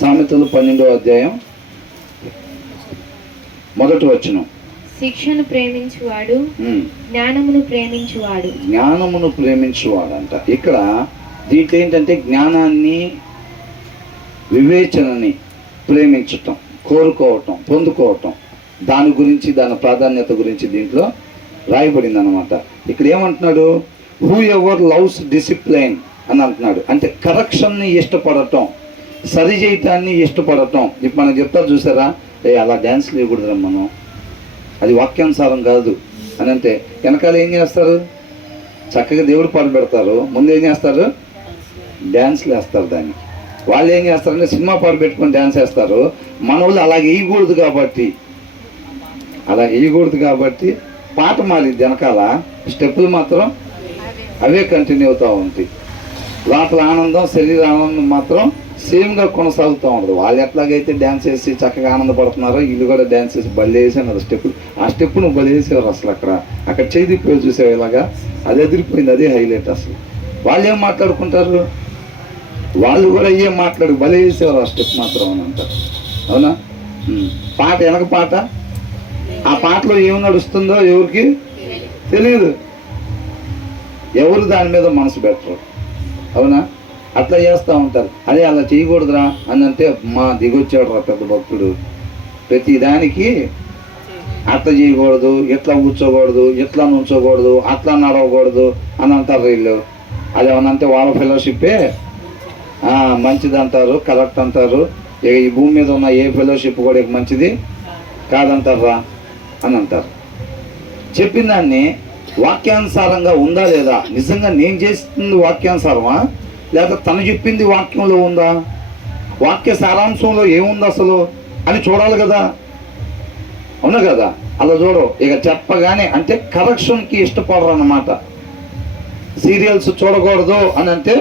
సామెతలు 12వ అధ్యాయం 1వ వచనం. శిక్షను ప్రేమించువాడు జ్ఞానమును ప్రేమించువాడు. జ్ఞానమును ప్రేమించువాడు అంట. ఇక్కడ దీంట్లో ఏంటంటే జ్ఞానాన్ని, వివేచనని ప్రేమించటం, కోరుకోవటం, పొందుకోవటం, దాని గురించి, దాని ప్రాధాన్యత గురించి దీంట్లో రాయబడింది అనమాట. ఇక్కడ ఏమంటున్నాడు? హూ ఎవర్ లవ్స్ డిసిప్లైన్ అని అంటున్నాడు. అంటే కరెక్షన్ని ఇష్టపడటం, సరి చేయటాన్ని ఇష్టపడటం. ఇప్పుడు మనకు చెప్తారు చూసారా, అలా డ్యాన్స్లు వేయకూడదురా మనం, అది వాక్యానుసారం కాదు అని అంటే వెనకాల ఏం చేస్తారు? చక్కగా దేవుడు పాలు పెడతారు, ముందు ఏం చేస్తారు? డ్యాన్స్లు వేస్తారు. దానికి వాళ్ళు ఏం చేస్తారంటే సినిమా పాడు పెట్టుకొని డ్యాన్స్ వేస్తారు. మన వాళ్ళు అలాగే వేయకూడదు కాబట్టి పాట మారిద్ది, వెనకాల స్టెప్పులు మాత్రం అవే కంటిన్యూ అవుతూ ఉంటాయి. లోపల ఆనందం, శరీర ఆనందం మాత్రం సేమ్గా కొనసాగుతూ ఉంటుంది. వాళ్ళు ఎట్లాగైతే డ్యాన్స్ వేసి చక్కగా ఆనందపడుతున్నారో వీళ్ళు కూడా డ్యాన్స్ వేసి బలి వేసాను స్టెప్పులు. ఆ స్టెప్ నువ్వు బలి వేసేవారు. అసలు అక్కడ చేదిపోయి చూసేవి ఇలాగా, అది ఎదిరిపోయింది. అదే హైలైట్. అసలు వాళ్ళు ఏం మాట్లాడుకుంటారు? వాళ్ళు కూడా ఏం బలి వేసేవారు ఆ స్టెప్ మాత్రం అని అంటారు. అవునా? పాట వెనక పాట, ఆ పాటలో ఏం నడుస్తుందో ఎవరికి తెలియదు, ఎవరు దాని మీద మనసు పెట్టరు. అవునా? అట్లా చేస్తూ ఉంటారు. అదే అలా చేయకూడదురా అని అంటే మా దిగొచ్చాడు రా పెద్ద భక్తుడు, ప్రతి దానికి అట్లా చేయకూడదు, ఎట్లా కూర్చోకూడదు, ఎట్లా నుంచోకూడదు, అట్లా నడవకూడదు అని అంటారు వీళ్ళు. అదేమనంటే వాళ్ళ ఫెలోషిప్పే మంచిది అంటారు, కరెక్ట్ అంటారు. ఈ భూమి మీద ఉన్న ఏ ఫెలోషిప్ కూడా మంచిది కాదంటారా అని అంటారు. చెప్పిన దాన్ని వాక్యానుసారంగా ఉందా లేదా, నిజంగా నేను చేస్తుంది వాక్యానుసారమా లేదా తను చెప్పింది వాక్యంలో ఉందా, వాక్య సారాంశంలో ఏముంది అసలు అని చూడాలి కదా. అవును కదా? అలా చూడరు. ఇక చెప్పగానే అంటే కరెక్షన్కి ఇష్టపడరు అన్నమాట. సీరియల్స్ చూడకూడదు అని అంటే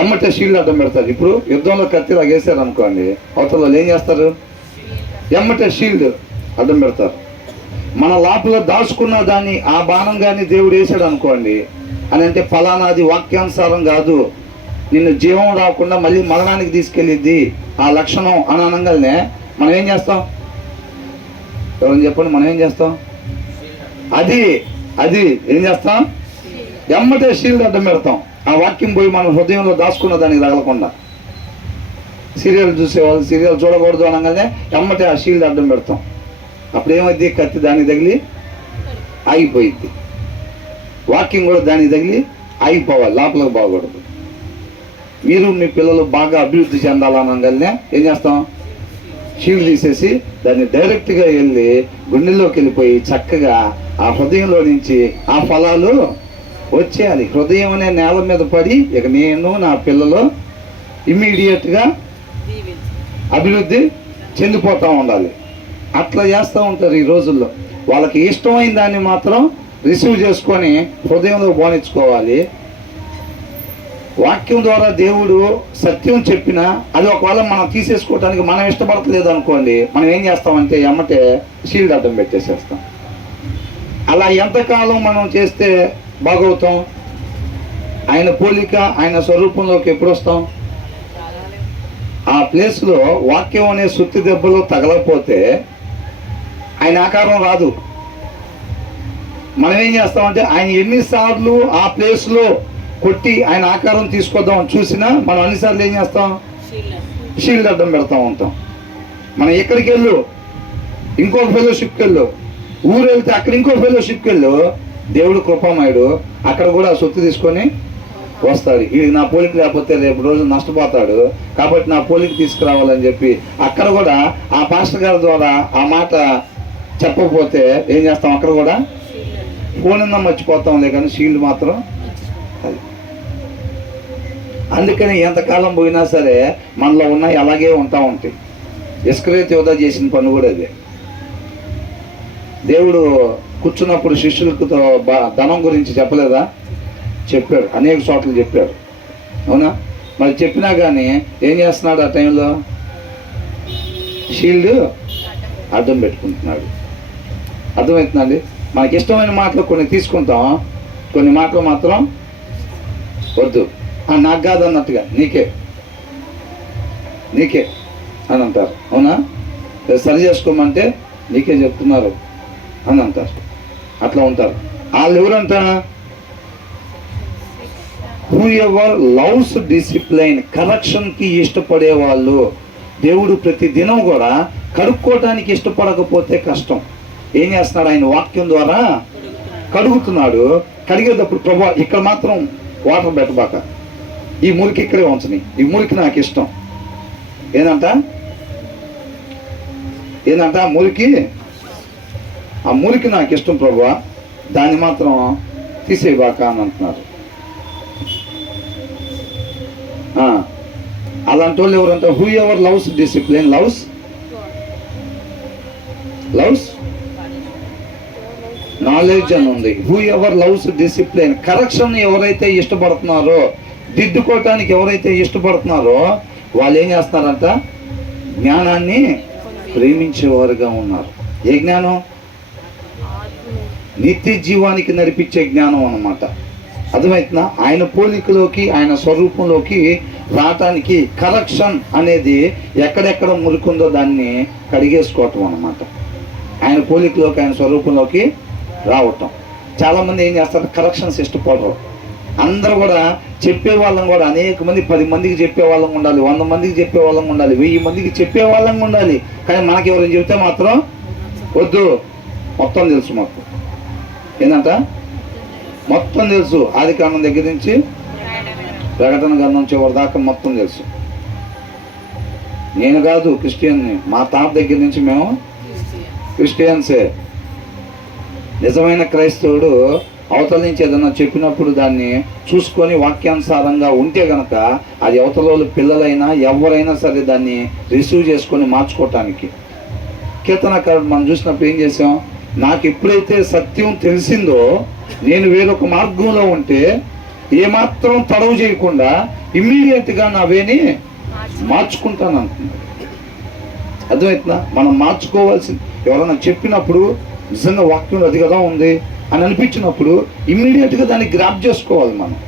ఎమ్మటే షీల్డ్ అడ్డం పెడతారు. ఇప్పుడు యుద్ధంలో కత్తి లాగేసారు అనుకోండి, అవతల వాళ్ళు ఏం చేస్తారు? ఎమ్మటే షీల్డ్ అడ్డం పెడతారు. మన లోపల దాచుకున్న దాన్ని, ఆ బాణం కానీ దేవుడు వేసాడు అనుకోండి అని అంటే ఫలానాది వాక్యానుసారం కాదు, నిన్ను జీవం రాకుండా మళ్ళీ మరణానికి తీసుకెళ్ళిద్ది ఆ లక్షణం అని అనగానే మనం ఏం చేస్తాం? ఎవరైనా చెప్పండి, మనం ఏం చేస్తాం? అది ఏం చేస్తాం? ఎమ్మటే షీల్డ్ అడ్డం పెడతాం. ఆ వాక్యం పోయి మన హృదయంలో దాచుకున్న దానికి తగలకుండా. సీరియల్ చూసేవాళ్ళు సీరియల్ చూడకూడదు అనగానే ఎమ్మటే ఆ షీల్డ్ అడ్డం పెడతాం. అప్పుడు ఏమైంది? కత్తి దానికి తగిలి ఆగిపోయిద్ది. వాక్యం కూడా దానికి తగిలి ఆగిపోవాలి, లోపలికి బాగూడదు. మీరు మీ పిల్లలు బాగా అభివృద్ధి చెందాలనగానే ఏం చేస్తాం? షీల్డ్ తీసేసి దాన్ని డైరెక్ట్గా వెళ్ళి గుండెల్లోకి వెళ్ళిపోయి చక్కగా ఆ హృదయంలో నుంచి ఆ ఫలాలు వచ్చేయాలి. హృదయం అనే నేల మీద పడి ఇక నేను నా పిల్లలు ఇమ్మీడియట్గా అభివృద్ధి చెందిపోతూ ఉండాలి. అట్లా చేస్తూ ఉంటారు ఈ రోజుల్లో. వాళ్ళకి ఇష్టమైన దాన్ని మాత్రం రిసీవ్ చేసుకొని హృదయంలో బోనించుకోవాలి. వాక్యం ద్వారా దేవుడు సత్యం చెప్పినా అది ఒకవేళ మనం తీసేసుకోవడానికి మనం ఇష్టపడట్లేదు అనుకోండి, మనం ఏం చేస్తామంటే ఎమ్మటే షీల్డ్ అడ్డం పెట్టేసేస్తాం. అలా ఎంతకాలం మనం చేస్తే బాగవుతాం? ఆయన పోలిక, ఆయన స్వరూపంలోకి ఎప్పుడు వస్తాం? ఆ ప్లేస్లో వాక్యం అనే సుత్తి దెబ్బలు తగలకపోతే ఆయన ఆకారం రాదు. మనం ఏం చేస్తామంటే ఆయన ఎన్నిసార్లు ఆ ప్లేస్లో కొట్టి ఆయన ఆకారం తీసుకొద్దాం చూసినా మనం అన్నిసార్లు ఏం చేస్తాం? షీల్డ్ అడ్డం పెడతా ఉంటాం. మనం ఎక్కడికి వెళ్ళు, ఇంకొక ఫెలోషిప్కి వెళ్ళు, ఊరు వెళ్తే అక్కడ ఇంకో ఫెలోషిప్కి వెళ్ళు, దేవుడు కృపామయుడు అక్కడ కూడా సొత్తు తీసుకొని వస్తాడు. ఇది నా పోలిక లేకపోతే రేపు రోజు నష్టపోతాడు కాబట్టి నా పోలిక తీసుకురావాలని చెప్పి అక్కడ కూడా ఆ పాస్టర్ గారి ద్వారా ఆ మాట చెప్పకపోతే ఏం చేస్తాం? అక్కడ కూడా ఫోన్ మర్చిపోతాంలే కానీ షీల్డ్ మాత్రం అది. అందుకని ఎంతకాలం పోయినా సరే మనలో ఉన్నాయి అలాగే ఉంటాయి. ఇస్కరియోతు యోధా చేసిన పని కూడా అదే. దేవుడు కూర్చున్నప్పుడు శిష్యులకు ధనం గురించి చెప్పలేదా? చెప్పాడు, అనేక చోట్ల చెప్పాడు. అవునా? మరి చెప్పినా కానీ ఏం చేస్తున్నాడు? ఆ టైంలో షీల్డ్ అడ్డం పెట్టుకుంటున్నాడు. అర్థమవుతుందండి? మనకి ఇష్టమైన మాటలు కొన్ని తీసుకుంటాం, కొన్ని మాటలు మాత్రం వద్దు. నాకు కాదన్నట్టుగా నీకే అని అంటారు. అవునా? సరి చేసుకోమంటే నీకే చెప్తున్నారు అని అంటారు. అట్లా ఉంటారు. వాళ్ళు ఎవరంట? హూ ఎవర్ లవ్స్ డిసిప్లైన్, కరెక్షన్కి ఇష్టపడే వాళ్ళు. దేవుడు ప్రతి దినం కూడా కడుక్కోవటానికి ఇష్టపడకపోతే కష్టం. ఏం చేస్తున్నాడు? ఆయన వాక్యం ద్వారా కడుగుతున్నాడు. కడిగేటప్పుడు ప్రభా ఇక్కడ మాత్రం వాటర్ పెట్టబాక, ఈ మురికి ఇక్కడే ఉంచని, ఈ మురికి నాకు ఇష్టం. ఏందంట ఆ మురికి నాకు ఇష్టం ప్రభా, దాన్ని మాత్రం తీసేయబాక అని అంటున్నారు. అలాంటి వాళ్ళు ఎవరంటే who ever loves discipline, loves knowledge అని ఉంది. Who ever loves discipline, correction ఎవరైతే ఇష్టపడుతున్నారో, దిద్దుకోవటానికి ఎవరైతే ఇష్టపడుతున్నారో వాళ్ళు ఏం చేస్తున్నారంట? జ్ఞానాన్ని ప్రేమించేవారుగా ఉన్నారు. ఏ జ్ఞానం? నిత్య జీవానికి నడిపించే జ్ఞానం అన్నమాట. అర్థమవుతుందా? ఆయన పోలికలోకి, ఆయన స్వరూపంలోకి రావటానికి కరెక్షన్ అనేది ఎక్కడెక్కడ మురికుందో దాన్ని కడిగేసుకోవటం అన్నమాట. ఆయన పోలికలోకి, ఆయన స్వరూపంలోకి రావటం. చాలామంది ఏం చేస్తారు? కరెక్షన్స్ ఇష్టపడరు. అందరూ కూడా చెప్పే వాళ్ళం కూడా అనేక మంది, 10 మందికి చెప్పే వాళ్ళం ఉండాలి, 100 మందికి చెప్పే వాళ్ళం ఉండాలి, 1000 మందికి చెప్పే వాళ్ళం ఉండాలి. కానీ మనకి ఎవరైనా చెబితే మాత్రం వద్దు, మొత్తం తెలుసు మాకు. ఏంటంట? మొత్తం తెలుసు. ఆది కాండం దగ్గర నుంచి ప్రకటన గ్రంథం చివరి దాకా మొత్తం తెలుసు. నేను కాదు క్రిస్టియన్ని, మా తాత దగ్గర నుంచి మేము క్రిస్టియన్సే. నిజమైన క్రైస్తవుడు అవతల నుంచి ఏదన్నా చెప్పినప్పుడు దాన్ని చూసుకొని వాక్యానుసారంగా ఉంటే గనక అది అవతల వాళ్ళు పిల్లలైనా ఎవరైనా సరే దాన్ని రిసీవ్ చేసుకొని మార్చుకోవటానికి. కీర్తనకారుడు మనం చూసినప్పుడు ఏం చేసాం? నాకు ఎప్పుడైతే సత్యం తెలిసిందో నేను వేరొక మార్గంలో ఉంటే ఏమాత్రం తడవు చేయకుండా ఇమ్మీడియట్గా నా వేని మార్చుకుంటాను అంటున్నాడు. అర్థమవుతుందా? మనం మార్చుకోవాల్సింది. ఎవరైనా చెప్పినప్పుడు నిజంగా వాక్యంలో అది కదా ఉంది అని అనిపించినప్పుడు ఇమ్మీడియట్గా దాన్ని గ్రాప్ చేసుకోవాలి. మనం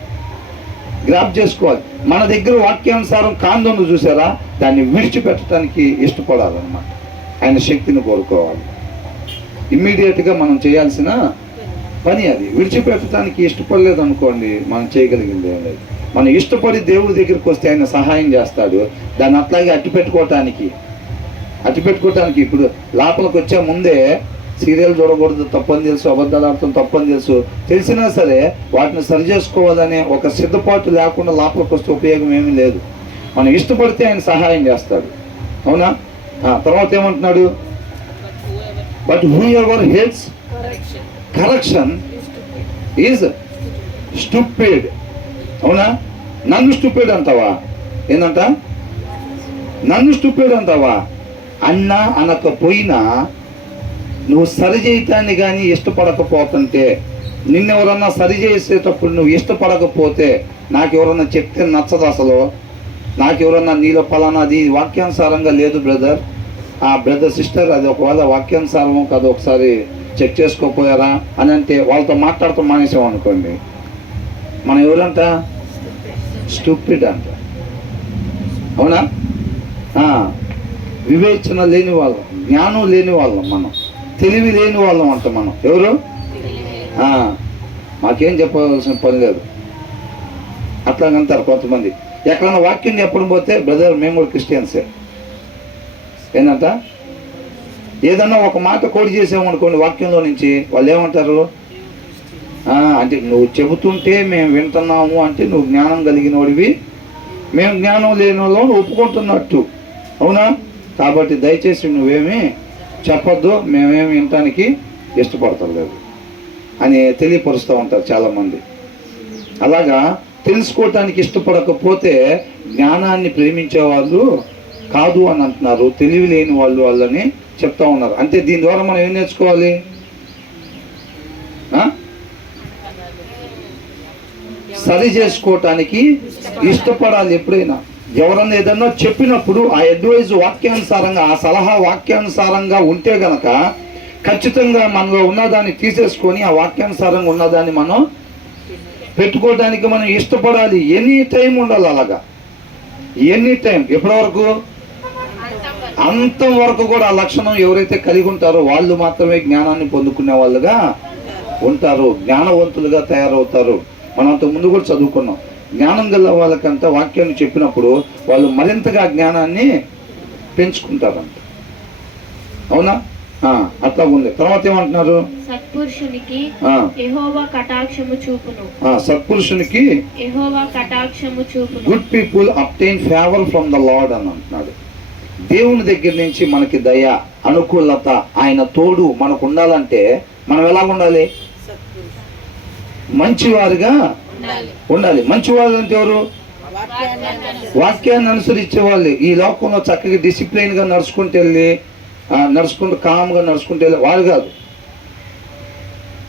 గ్రాప్ చేసుకోవాలి. మన దగ్గర వాక్యానుసారం కాందోను చూసారా, దాన్ని విడిచిపెట్టడానికి ఇష్టపడాలన్నమాట. ఆయన శక్తిని కోరుకోవాలి. ఇమ్మీడియట్గా మనం చేయాల్సిన పని అది. విడిచిపెట్టడానికి ఇష్టపడలేదు అనుకోండి, మనం చేయగలిగింది ఏం లేదు. మనం ఇష్టపడి దేవుడి దగ్గరికి వస్తే ఆయన సహాయం చేస్తాడు. దాన్ని అట్లాగే అట్టి పెట్టుకోవటానికి ఇప్పుడు లోపలికి వచ్చే ముందే సీరియల్ చూడకూడదు తప్పని తెలుసు, అబద్ధాలు ఆడటం తప్పని తెలుసు, తెలిసినా సరే వాటిని సరి చేసుకోవాలనే ఒక సిద్ధపాటు లేకుండా లోపలికి వస్తే ఉపయోగం ఏమీ లేదు. మనం ఇష్టపడితే ఆయన సహాయం చేస్తాడు. అవునా? తర్వాత ఏమంటున్నాడు? But whoever hates correction is stupid. అవునా? నన్ను స్టూపిడ్ అంటావా? ఏంటంట? నన్ను స్టూపిడ్ అంటావా? అన్నా అనకపోయినా నువ్వు సరి చేయటాన్ని కానీ ఇష్టపడకపోతుంటే, నిన్నెవరన్నా సరి చేసేటప్పుడు నువ్వు ఇష్టపడకపోతే, నాకు ఎవరన్నా చెప్తే నచ్చదు, అసలు నాకు ఎవరన్నా నీలో ఫలానా అది వాక్యానుసారంగా లేదు బ్రదర్, బ్రదర్ సిస్టర్ అది ఒకవేళ వాక్యానుసారం కాదు ఒకసారి చెక్ చేసుకోపోయారా అని అంటే వాళ్ళతో మాట్లాడుతూ మానేసాం అనుకోండి, మనం ఎవరంట? స్టూపిడ్ అంట. అవునా? వివేచన లేని వాళ్ళం, జ్ఞానం లేని వాళ్ళం, మనం తెలివి లేని వాళ్ళం అంట. మనం ఎవరు? మాకేం చెప్పవలసిన పని లేదు అట్లాగంటారు కొంతమంది. ఎక్కడైనా వాక్యం చెప్పడం పోతే బ్రదర్ మేము కూడా క్రిస్టియన్సే. ఏంటంట? ఏదన్నా ఒక మాట కోడి చేసామనుకోండి వాక్యంలో నుంచి, వాళ్ళు ఏమంటారు? అంటే నువ్వు చెబుతుంటే మేము వింటున్నాము అంటే నువ్వు జ్ఞానం కలిగినోడివి, మేము జ్ఞానం లేని వాళ్ళని ఒప్పుకుంటున్నట్టు. అవునా? కాబట్టి దయచేసి నువ్వేమీ చెప్పొద్దు, మేమేమి వినటానికి ఇష్టపడతలేదు అని తెలియపరుస్తూ ఉంటారు చాలామంది. అలాగా తెలుసుకోవటానికి ఇష్టపడకపోతే జ్ఞానాన్ని ప్రేమించే వాళ్ళు కాదు అని అంటున్నారు. తెలివి లేని వాళ్ళు వాళ్ళని చెప్తా ఉన్నారు. అంటే దీని ద్వారా మనం ఏం నేర్చుకోవాలి? సరి చేసుకోవటానికి ఇష్టపడాలి. ఎప్పుడైనా ఎవరన్నా ఏదన్నా చెప్పినప్పుడు ఆ అడ్వైజ్ వాక్యానుసారంగా, ఆ సలహా వాక్యానుసారంగా ఉంటే గనక ఖచ్చితంగా మనలో ఉన్నదాన్ని తీసేసుకొని ఆ వాక్యానుసారంగా ఉన్నదాన్ని మనం పెట్టుకోవడానికి మనం ఇష్టపడాలి. ఎనీ టైం ఉండాలి అలాగా. Any time. ఎప్పటి వరకు? అంతవరకు కూడా ఆ లక్షణం ఎవరైతే కలిగి ఉంటారో వాళ్ళు మాత్రమే జ్ఞానాన్ని పొందుకునే వాళ్ళుగా ఉంటారు, జ్ఞానవంతులుగా తయారవుతారు. మనం అంతకు ముందు కూడా చదువుకున్నాం. జ్ఞానం గల వాళ్ళకంట వాక్యాన్ని చెప్పినప్పుడు వాళ్ళు మరింతగా జ్ఞానాన్ని పెంచుకుంటారంట. అవునా? అట్లా ఉంది. తర్వాత ఏమంటున్నారు? సత్పురుషునికి యెహోవా కటాక్షము చూపును. సత్పురుషునికి యెహోవా కటాక్షము చూపును. Good people obtain favour from the lord అని అంటున్నాడు. దేవుని దగ్గర నుంచి మనకి దయ, అనుకూలత, ఆయన తోడు మనకు ఉండాలంటే మనం ఎలా ఉండాలి? మంచివారుగా ఉండాలి. మంచివారు అంటే ఎవరు? వాక్యాన్ని అనుసరించే వాళ్ళు. ఈ లోకంలో చక్కగా డిసిప్లైన్ గా నడుచుకుంటూ కామ్గా నడుచుకుంటూ వెళ్ళి వారు కాదు.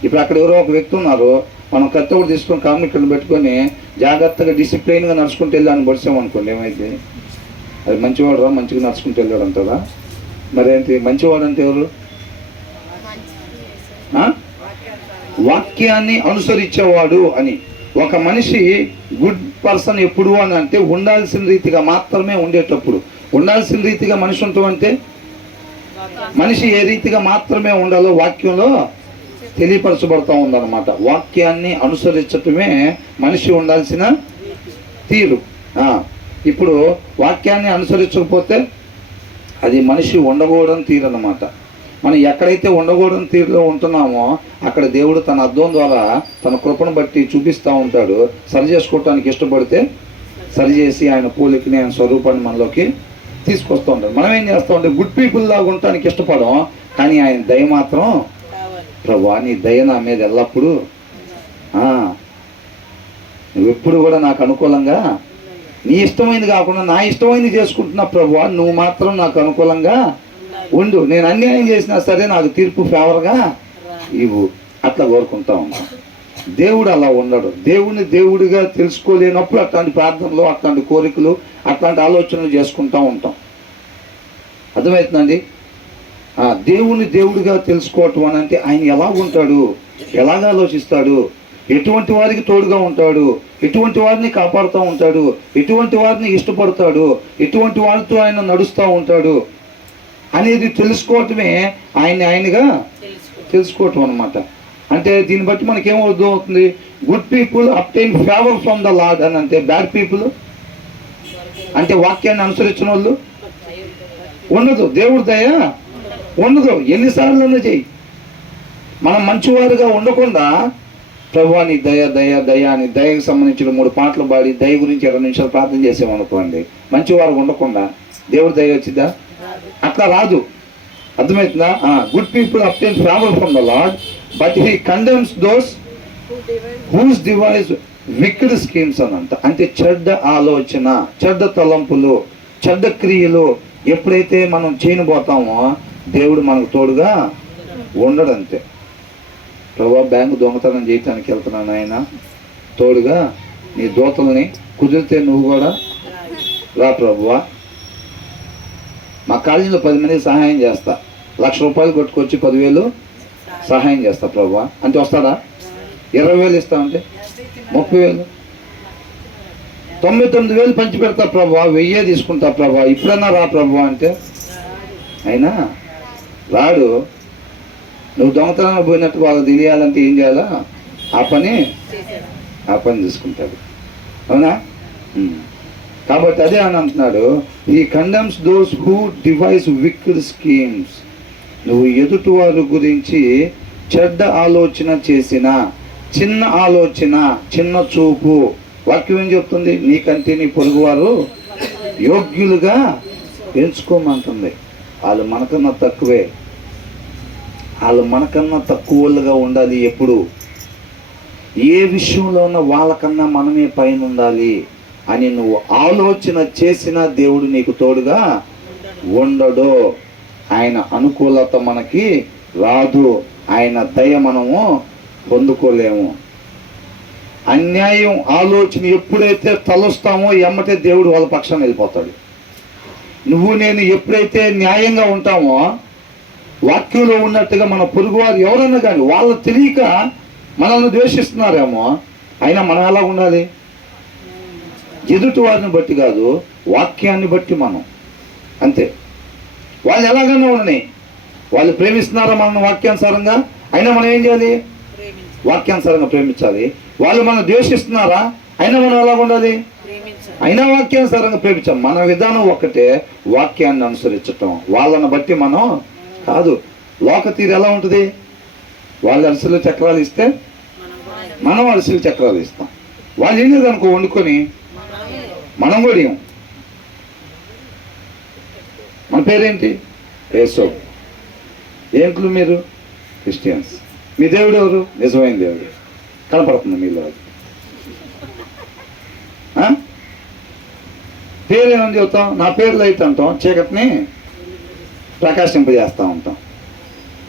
ఇప్పుడు అక్కడ ఎవరో ఒక వ్యక్తి ఉన్నారు, మనం కత్తి ఒకటి తీసుకొని కామ్ని ఇక్కడ పెట్టుకొని జాగ్రత్తగా డిసిప్లైన్గా నడుచుకుంటూ వెళ్ళాలని పడిసామనుకోండి, ఏమైతే అది మంచివాడు రా, మంచిగా నడుచుకుంటూ వెళ్ళాడు అంటారా? మరేంటి మంచివాడు అంటే ఎవరు? వాక్యాన్ని అనుసరించేవాడు అని. ఒక మనిషి గుడ్ పర్సన్ ఎప్పుడు అని అంటే ఉండాల్సిన రీతిగా మాత్రమే ఉండేటప్పుడు. ఉండాల్సిన రీతిగా మనిషి ఉంటామంటే మనిషి ఏ రీతిగా మాత్రమే ఉండాలో వాక్యంలో తెలియపరచబడతా ఉందన్నమాట. వాక్యాన్ని అనుసరించటమే మనిషి ఉండాల్సిన తీరు. ఇప్పుడు వాక్యాన్ని అనుసరించకపోతే అది మనిషి ఉండకూడని తీరు అన్నమాట. మనం ఎక్కడైతే ఉండకూడని తీరులో ఉంటున్నామో అక్కడ దేవుడు తన అద్దం ద్వారా తన కృపను బట్టి చూపిస్తూ ఉంటాడు. సరి చేసుకోవటానికి ఇష్టపడితే సరిచేసి ఆయన పోలికని, ఆయన స్వరూపాన్ని మనలోకి తీసుకొస్తూ ఉంటాడు. మనం ఏం చేస్తూ ఉంటే గుడ్ పీపుల్ లాగా ఉండటానికి ఇష్టపడం, కానీ ఆయన దయ మాత్రం, ప్రభువా నీ దయ నా మీద ఎల్లప్పుడూ, నువ్వెప్పుడు కూడా నాకు అనుకూలంగా, నీ ఇష్టమైంది కాకుండా నా ఇష్టమైంది చేసుకుంటున్నా ప్రభువా, నువ్వు మాత్రం నాకు అనుకూలంగా ఉండు. నేను అన్యాయం చేసినా సరే నాకు తీర్పు ఫేవర్గా ఇవ్వు. అట్లా కోరుకుంటా ఉంటాం. దేవుడు అలా ఉండడు. దేవుని దేవుడిగా తెలుసుకోలేనప్పుడు అట్లాంటి ప్రార్థనలు, అట్లాంటి కోరికలు, అట్లాంటి ఆలోచనలు చేసుకుంటూ ఉంటాం. అర్థమవుతుందండి? దేవుని దేవుడిగా తెలుసుకోవటం అని అంటే ఆయన ఎలా ఉంటాడు, ఎలాగ ఆలోచిస్తాడు, ఎటువంటి వారికి తోడుగా ఉంటాడు, ఎటువంటి వారిని కాపాడుతూ ఉంటాడు, ఎటువంటి వారిని ఇష్టపడతాడు, ఎటువంటి వారితో ఆయన నడుస్తూ ఉంటాడు అనేది తెలుసుకోవటమే ఆయనగా తెలుసుకోవటం అన్నమాట. అంటే దీన్ని బట్టి మనకి ఏమవుతుంది? Good people obtain favour from the lord అని అంటే బ్యాడ్ పీపుల్ అంటే వాక్యాన్ని అనుసరించిన వాళ్ళు ఉండదు, దేవుడి దయ ఉండదు. ఎన్నిసార్లు చెయ్యి, మనం మంచివారుగా ఉండకుండా ప్రభువా నీ దయ దయ దయ అని దయకు సంబంధించిన 3 పాటలు పాడి దయ గురించి 20 నిమిషాలు ప్రార్థన చేసామనుకోండి, మంచివారు ఉండకుండా దేవుడి దయ వచ్చిద్దా? అట్లా రాదు. అర్థమవుతుందా? Good people obtain favour from the lord but he condemns those whose devise wicked schemes అని అంట. అంటే చెడ్డ ఆలోచన, చెడ్డ తలంపులు, చెడ్డ క్రియలు ఎప్పుడైతే మనం చేయనిపోతామో దేవుడు మనకు తోడుగా ఉండడంతే. ప్రభువా బ్యాంకు దొంగతనం చేయటానికి వెళ్తున్నాను, ఆయన తోడుగా నీ దూతల్ని కుదిరితే నువ్వు కూడా రా ప్రభువా. మా కాలేజీలో 10 మందికి సహాయం చేస్తా, ₹1,00,000 కొట్టుకొచ్చి 10,000 సహాయం చేస్తా ప్రభువా అంటే వస్తాడా? 20,000 ఇస్తామంటే 30,000, 99,000 పంచి పెడతా ప్రభువా, 1000 తీసుకుంటా ప్రభువా, ఇప్పుడన్నా రా ప్రభువా అంటే అయినా రాడు. నువ్వు దొంగతనానికి పోయినట్టు వాళ్ళకి తెలియాలంటే ఏం చేయాలా? ఆ పని తీసుకుంటాడు. అవునా? కాబట్టి అదే అని అంటున్నాడు, he condemns those who device wicked schemes. నువ్వు ఎదుటి వారి గురించి చెడ్డ ఆలోచన చేసిన, చిన్న ఆలోచన, చిన్న చూపు, వాక్యం ఏం చెప్తుంది? నీకంటే నీ పొరుగువారు యోగ్యులుగా ఎంచుకోమంటుంది. వాళ్ళు మనకన్నా తక్కువే, వాళ్ళు మనకన్నా తక్కువగా ఉండాలి. ఎప్పుడు ఏ విషయంలో ఉన్న వాళ్ళకన్నా మనమే పైన ఉండాలి అని నువ్వు ఆలోచన చేసినా దేవుడు నీకు తోడుగా ఉండడు. ఆయన అనుకూలత మనకి రాదు, ఆయన దయ మనము పొందుకోలేము. అన్యాయం ఆలోచన ఎప్పుడైతే తలుస్తామో ఎమ్మటే దేవుడు వాళ్ళ పక్షాన్ని వెళ్ళిపోతాడు. నువ్వు నేను ఎప్పుడైతే న్యాయంగా ఉంటామో, వాక్యంలో ఉన్నట్టుగా మన పొరుగువారు ఎవరన్నా కానీ వాళ్ళు తెలియక మనల్ని ద్వేషిస్తున్నారేమో, అయినా మనం ఎలా ఉండాలి? ఎదుటి వారిని బట్టి కాదు, వాక్యాన్ని బట్టి మనం. అంతే. వాళ్ళు ఎలాగైనా ఉండని, వాళ్ళు ప్రేమిస్తున్నారా మన వాక్యానుసారంగా, అయినా మనం ఏం చేయాలి? వాక్యానుసారంగా ప్రేమించాలి. వాళ్ళు మనం ద్వేషిస్తున్నారా, అయినా మనం ఎలా ఉండాలి? అయినా వాక్యానుసారంగా ప్రేమించాలి. మన విధానం ఒక్కటే, వాక్యాన్ని అనుసరించటం. వాళ్ళని బట్టి మనం కాదు. లోక తీరు ఎలా ఉంటుంది? వాళ్ళు అరిసెలు చక్రాలు ఇస్తే మనం అరిసెలు చక్రాలు ఇస్తాం. వాళ్ళు ఏం లేదనుకో వండుకొని మనం కూడా ఇవ్వం. మన పేరేంటి? యేసు. ఏంట్లు మీరు? క్రిస్టియన్స్. మీ దేవుడు ఎవరు? నిజమైన దేవుడు. కనపడుతుంది మీలో. పేరేమని చెబుతాం? నా పేరు లైట్ అంటాం, చీకటిని ప్రకాశింపజేస్తూ ఉంటాం.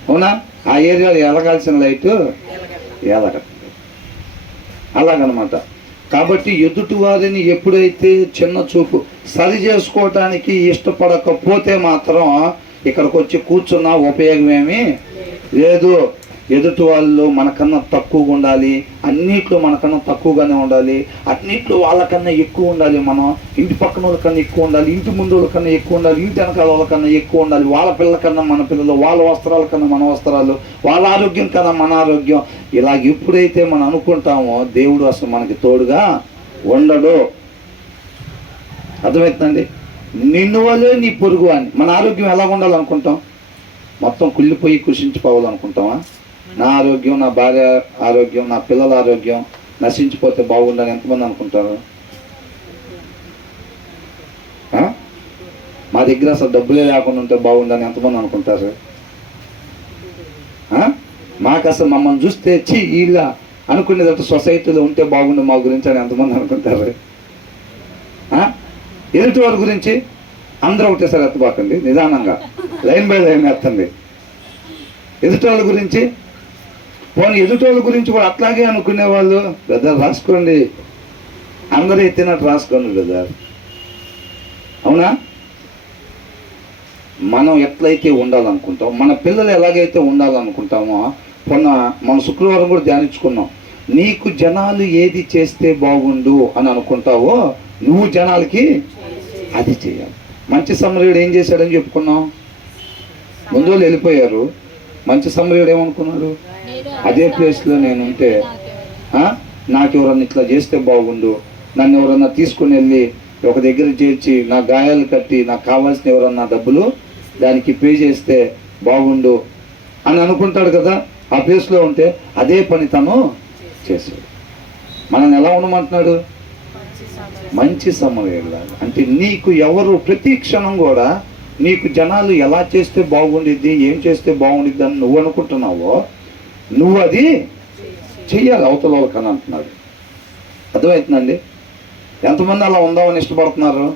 అవునా? ఆ ఏరియాలో ఎలగాల్సిన లైటు ఎలగట్లేదు. అలాగనమాట. కాబట్టి ఎదుటి వారిని ఎప్పుడైతే చిన్న చూపు సరి చేసుకోవటానికి ఇష్టపడకపోతే మాత్రం ఇక్కడికి వచ్చి కూర్చున్న ఉపయోగమేమీ లేదు. ఎదుటి వాళ్ళు మనకన్నా తక్కువగా ఉండాలి, అన్నిట్లో మనకన్నా తక్కువగానే ఉండాలి, అన్నిట్లో వాళ్ళకన్నా ఎక్కువ ఉండాలి. మనం ఇంటి పక్కన వాళ్ళకన్నా ఎక్కువ ఉండాలి, ఇంటి ముందు వాళ్ళకన్నా ఎక్కువ ఉండాలి, ఇంటి వెనకాల వాళ్ళకన్నా ఎక్కువ ఉండాలి, వాళ్ళ పిల్లల కన్నా మన పిల్లలు, వాళ్ళ వస్త్రాల కన్నా మన వస్త్రాలు, వాళ్ళ ఆరోగ్యం కన్నా మన ఆరోగ్యం. ఇలా ఎప్పుడైతే మనం అనుకుంటామో దేవుడు అసలు మనకి తోడుగా ఉండడు. అర్థమవుతుందండి? నిన్ను వల్లే నీ పొరుగు అని. మన ఆరోగ్యం ఎలా ఉండాలనుకుంటాం? మొత్తం కుళ్ళిపోయి కృషించిపోవాలనుకుంటామా? నా ఆరోగ్యం, నా భార్య ఆరోగ్యం, నా పిల్లల ఆరోగ్యం నశించిపోతే బాగుండని ఎంతమంది అనుకుంటారు? మా దగ్గర అసలు డబ్బులే లేకుండా ఉంటే బాగుండని ఎంతమంది అనుకుంటారు? మాకు అసలు మమ్మల్ని చూస్తే ఇలా అనుకునేటట్టు సొసైటీలో ఉంటే బాగుండు మా గురించి అని ఎంతమంది అనుకుంటారు? ఎదుటి వారి గురించి అందరూ ఒకటేసారి ఎత్తబాకండి, నిదానంగా లైన్ బై లైన్ ఎత్తండి. ఎదుటి వాళ్ళ గురించి, పోనీ ఎదుటి వాళ్ళ గురించి కూడా అట్లాగే అనుకునేవాళ్ళు, బ్రదర్ రాసుకోండి, అందరూ ఎత్తినట్టు రాసుకోండి బ్రదర్. అవునా? మనం ఎట్లయితే ఉండాలనుకుంటాం, మన పిల్లలు ఎలాగైతే ఉండాలనుకుంటామో, మన శుక్రవారం కూడా ధ్యానించుకున్నాం. నీకు జనాలు ఏది చేస్తే బాగుండు అని అనుకుంటావో నువ్వు జనాలకి అది చేయాలి. మంచి సమరయుడు ఏం చేశాడని చెప్పుకున్నాం. ముందు వాళ్ళు వెళ్ళిపోయారు. మంచి సమరయుడు ఏమనుకున్నాడు? అదే ప్లేస్లో నేను ఉంటే నాకు ఎవరన్నా ఇట్లా చేస్తే బాగుండు, నన్ను ఎవరన్నా తీసుకుని వెళ్ళి ఒక దగ్గర చేర్చి నా గాయాలు కట్టి నాకు కావాల్సిన ఎవరన్నా డబ్బులు దానికి పే చేస్తే బాగుండు అని అనుకుంటాడు కదా. ఆ ప్లేస్లో ఉంటే అదే పని తను చేశాడు. మనల్ని ఎలా ఉండమంటున్నాడు? మంచి సమరయుడులాగా. అంటే నీకు ఎవరు ప్రతి క్షణం కూడా నీకు జనాలు ఎలా చేస్తే బాగుండిద్ది, ఏం చేస్తే బాగుండిద్ది అని నువ్వు అనుకుంటున్నావో నువ్వు అది చెయ్యాలి అవతల వాళ్ళకని అంటున్నాడు. అర్థమవుతుందండి? ఎంతమంది అలా ఉందామని ఇష్టపడుతున్నారు?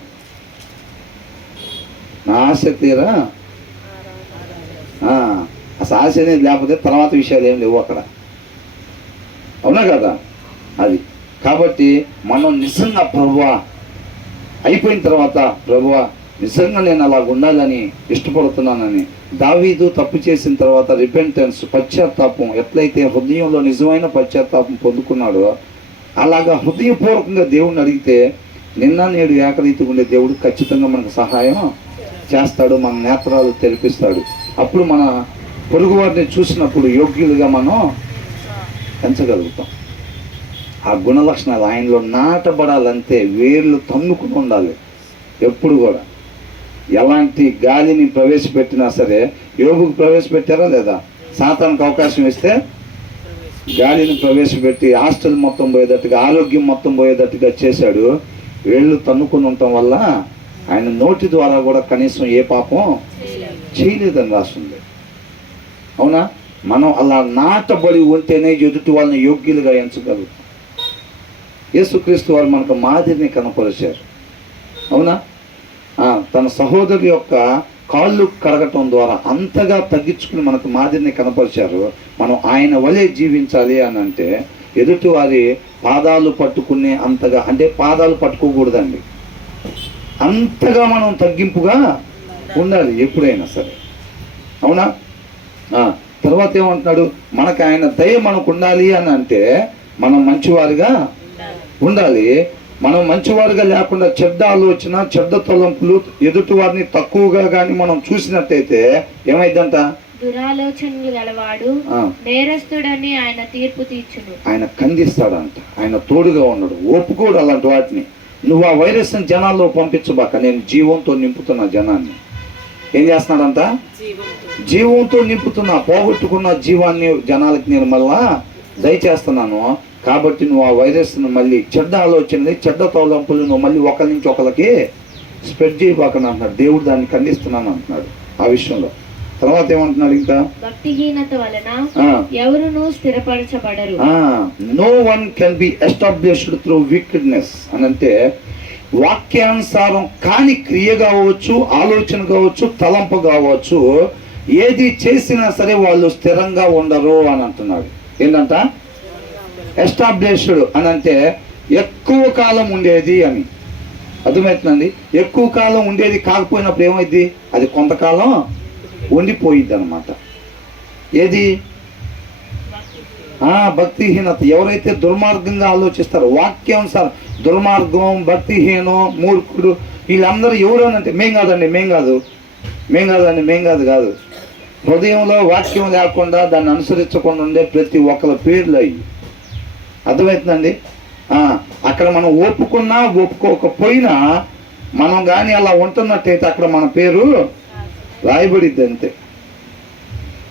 నా ఆశ తీరా అసలు ఆశ అనేది లేకపోతే తర్వాత విషయాలు ఏం లేవు అక్కడ. అవునా కదా? అది కాబట్టి మనం నిజంగా ప్రభువా అయిపోయిన తర్వాత, ప్రభువా నిజంగా నేను అలా ఉండాలని ఇష్టపడుతున్నానని. దావీదు తప్పు చేసిన తర్వాత రిపెంటెన్స్, పశ్చాత్తాపం, ఎట్లయితే హృదయంలో నిజమైన పశ్చాత్తాపం పొందుకున్నాడో అలాగా హృదయపూర్వకంగా దేవుడిని అడిగితే నిన్న నేడు ఏకరీతిగా ఉండే దేవుడు ఖచ్చితంగా మనకు సహాయం చేస్తాడు, మన నేత్రాలు తెరిపిస్తాడు. అప్పుడు మన పొరుగు వారిని చూసినప్పుడు యోగ్యులుగా మనం పెంచగలుగుతాం. ఆ గుణ లక్షణాలు ఆయనలో నాటబడాలంటే వేర్లు తన్నుకుని ఉండాలి. ఎప్పుడు కూడా ఎలాంటి గాలిని ప్రవేశపెట్టినా సరే, యోగుకు ప్రవేశపెట్టారా లేదా? సాతానికి అవకాశం ఇస్తే గాలిని ప్రవేశపెట్టి హాస్టల్ మొత్తం పోయేటట్టుగా, ఆరోగ్యం మొత్తం పోయేటట్టుగా చేశాడు. వేళ్ళు తన్నుకుని ఉండటం వల్ల ఆయన నోటి ద్వారా కూడా కనీసం ఏ పాపం చేయలేదని రాస్తుంది. అవునా? మనం అలా నాటబడి ఉంటేనే ఎదుటి వాళ్ళని యోగ్యులుగా ఎంచగలుగుతాం. యేసుక్రీస్తు వారు మనకు మాదిరిని కనపరిచారు. అవునా? తన సహోదరు యొక్క కాళ్ళు కడగటం ద్వారా అంతగా తగ్గించుకుని మనకు మాదిరిని కనపరిచారు. మనం ఆయన వలె జీవించాలి అని అంటే ఎదుటి వారి పాదాలు పట్టుకునే అంతగా, అంటే పాదాలు పట్టుకోకూడదండి, అంతగా మనం తగ్గింపుగా ఉండాలి ఎప్పుడైనా సరే. అవునా? తర్వాత ఏమంటున్నాడు? మనకు ఆయన దయ మనకు ఉండాలి అని అంటే మనం మంచివారిగా ఉండాలి. మనం మంచివారుగా లేకుండా చెడ్డ ఆలోచన, చెడ్డ తలంపులు, ఎదుటి వారిని తక్కువగా కానీ మనం చూసినట్టయితే ఏమైందంట? దురాలోచనలు గలవాడు నేరస్తుడని ఆయన తీర్పు తీర్చును. ఆయన ఖండిస్తాడంట. ఆయన తోడుగా ఉన్నాడు, ఒప్పుకోడు అలాంటి వాటిని. నువ్వు ఆ వైరస్ని జనాల్లో పంపించబాక, నేను జీవంతో నింపుతున్నా జనాన్ని. ఏం చేస్తున్నాడంట? జీవంతో నింపుతున్నా. పోగొట్టుకున్న జీవాన్ని జనాలకి నేను మళ్ళా దయచేస్తున్నాను. కాబట్టి నువ్వు ఆ వైరస్ను మళ్ళీ చెడ్డ ఆలోచనలు, చెడ్డ తలంపులు నువ్వు మళ్ళీ ఒకరి నుంచి ఒకరికి స్ప్రెడ్ చేయబాకని అంటున్నాడు. దేవుడు దాన్ని ఖండిస్తున్నాను అంటున్నాడు ఆ విషయంలో. తర్వాత ఏమంటున్నాడు ఇంకా? భక్తిహీనత వలన ఎవరునూ స్థిరపరచబడరు. No one can be established through wickedness అని అంటే వాక్యానుసారం కాని క్రియ కావచ్చు, ఆలోచన కావచ్చు, తలంపు కావచ్చు, ఏది చేసినా సరే వాళ్ళు స్థిరంగా ఉండరు అని అంటున్నాడు. ఏంటంట? ఎస్టాబ్లిష్డ్ అని అంటే ఎక్కువ కాలం ఉండేది అని అర్థమవుతుందండి. ఎక్కువ కాలం ఉండేది కాకపోయినప్పుడు ఏమైంది? అది కొంతకాలం ఉండిపోయిద్ది అనమాట. ఏది? భక్తిహీనత. ఎవరైతే దుర్మార్గంగా ఆలోచిస్తారో, వాక్యానుసారం దుర్మార్గం, భక్తిహీనం, మూర్ఖుడు, వీళ్ళందరూ ఎవరు అని అంటే మేం కాదు. హృదయంలో వాక్యం లేకుండా దాన్ని అనుసరించకుండా ఉండే ప్రతి ఒక్కరి పేర్లు అయ్యి. అర్థమవుతుందండి. అక్కడ మనం ఒప్పుకున్నా ఒప్పుకోకపోయినా మనం కానీ అలా ఉంటున్నట్టయితే అక్కడ మన పేరు రాయబడిద్ది అంతే.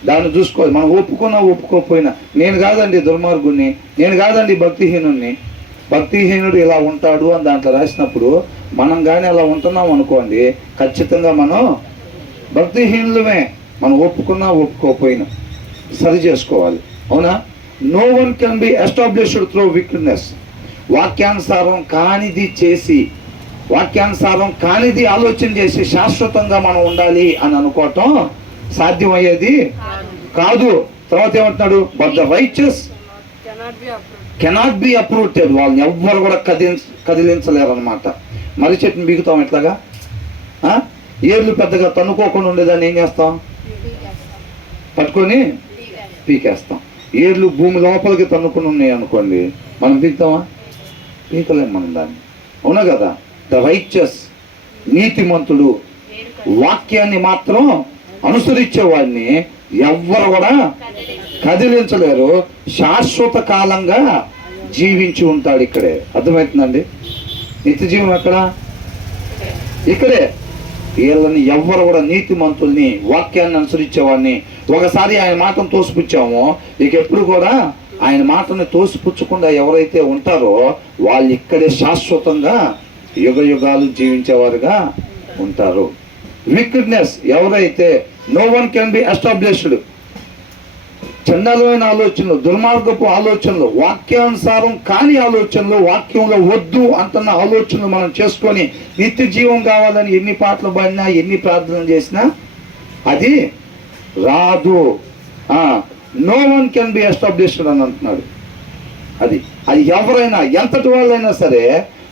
దాన్ని చూసుకోవాలి. మనం ఒప్పుకున్నా ఒప్పుకోకపోయినా, నేను కాదండి దుర్మార్గుణ్ణి, నేను కాదండి భక్తిహీనుణ్ణి, భక్తిహీనుడు ఇలా ఉంటాడు అని దాంట్లో రాసినప్పుడు మనం కానీ అలా ఉంటున్నాం అనుకోండి, ఖచ్చితంగా మనం భక్తిహీనులమే. మనం ఒప్పుకున్నా ఒప్పుకోకపోయినా సరి చేసుకోవాలి. అవునా? No one can be established through wickedness. వాక్యానుసారం కానిది చేసి, వాక్యానుసారం కానిది ఆలోచన చేసి శాశ్వతంగా మనం ఉండాలి అని అనుకోవటం సాధ్యమయ్యేది కాదు. తర్వాత ఏమంటున్నాడు? But the righteous cannot be approved. వాళ్ళని ఎవ్వరు కూడా కదిలించలేరు అనమాట. మర్రి చెట్టుని బిగుతాం ఎట్లాగా? ఏర్లు పెద్దగా తన్నుకోకుండా ఉండేదాన్ని ఏం చేస్తాం? పట్టుకొని పీకేస్తాం. ఏర్లు భూమి లోపలికి తన్నుకుని ఉన్నాయి అనుకోండి, మనం పీకుతామా? పీకలేం మనం దాన్ని. అవునా కదా? ద రైచస్, నీతిమంతుడు, వాక్యాన్ని మాత్రం అనుసరించే వాడిని ఎవ్వరు కూడా కదిలించలేరు. శాశ్వత కాలంగా జీవించి ఉంటాడు ఇక్కడే. అర్థమవుతుందండి? నిత్య జీవం ఎక్కడ? ఇక్కడే. వీళ్ళని ఎవ్వరు కూడా, నీతిమంతుల్ని, వాక్యాన్ని అనుసరించేవాడిని, ఒకసారి ఆయన మాటను తోసిపుచ్చామో ఇక ఎప్పుడు కూడా ఆయన మాటను తోసిపుచ్చకుండా ఎవరైతే ఉంటారో వాళ్ళు ఇక్కడే శాశ్వతంగా యుగ యుగాలు జీవించేవారుగా ఉంటారు. వికెడ్నెస్ ఎవరైతే no one can be established. చండాలమైన ఆలోచనలు, దుర్మార్గపు ఆలోచనలు, వాక్యానుసారం కాని ఆలోచనలు, వాక్యంలో వద్దు అంటున్న ఆలోచనలు మనం చేసుకొని నిత్య జీవం కావాలని ఎన్ని పాటలు పాడినా, ఎన్ని ప్రార్థనలు చేసినా అది రాదు. No one can be established అని అంటున్నాడు. అది ఎవరైనా, ఎంతటి వాళ్ళైనా సరే,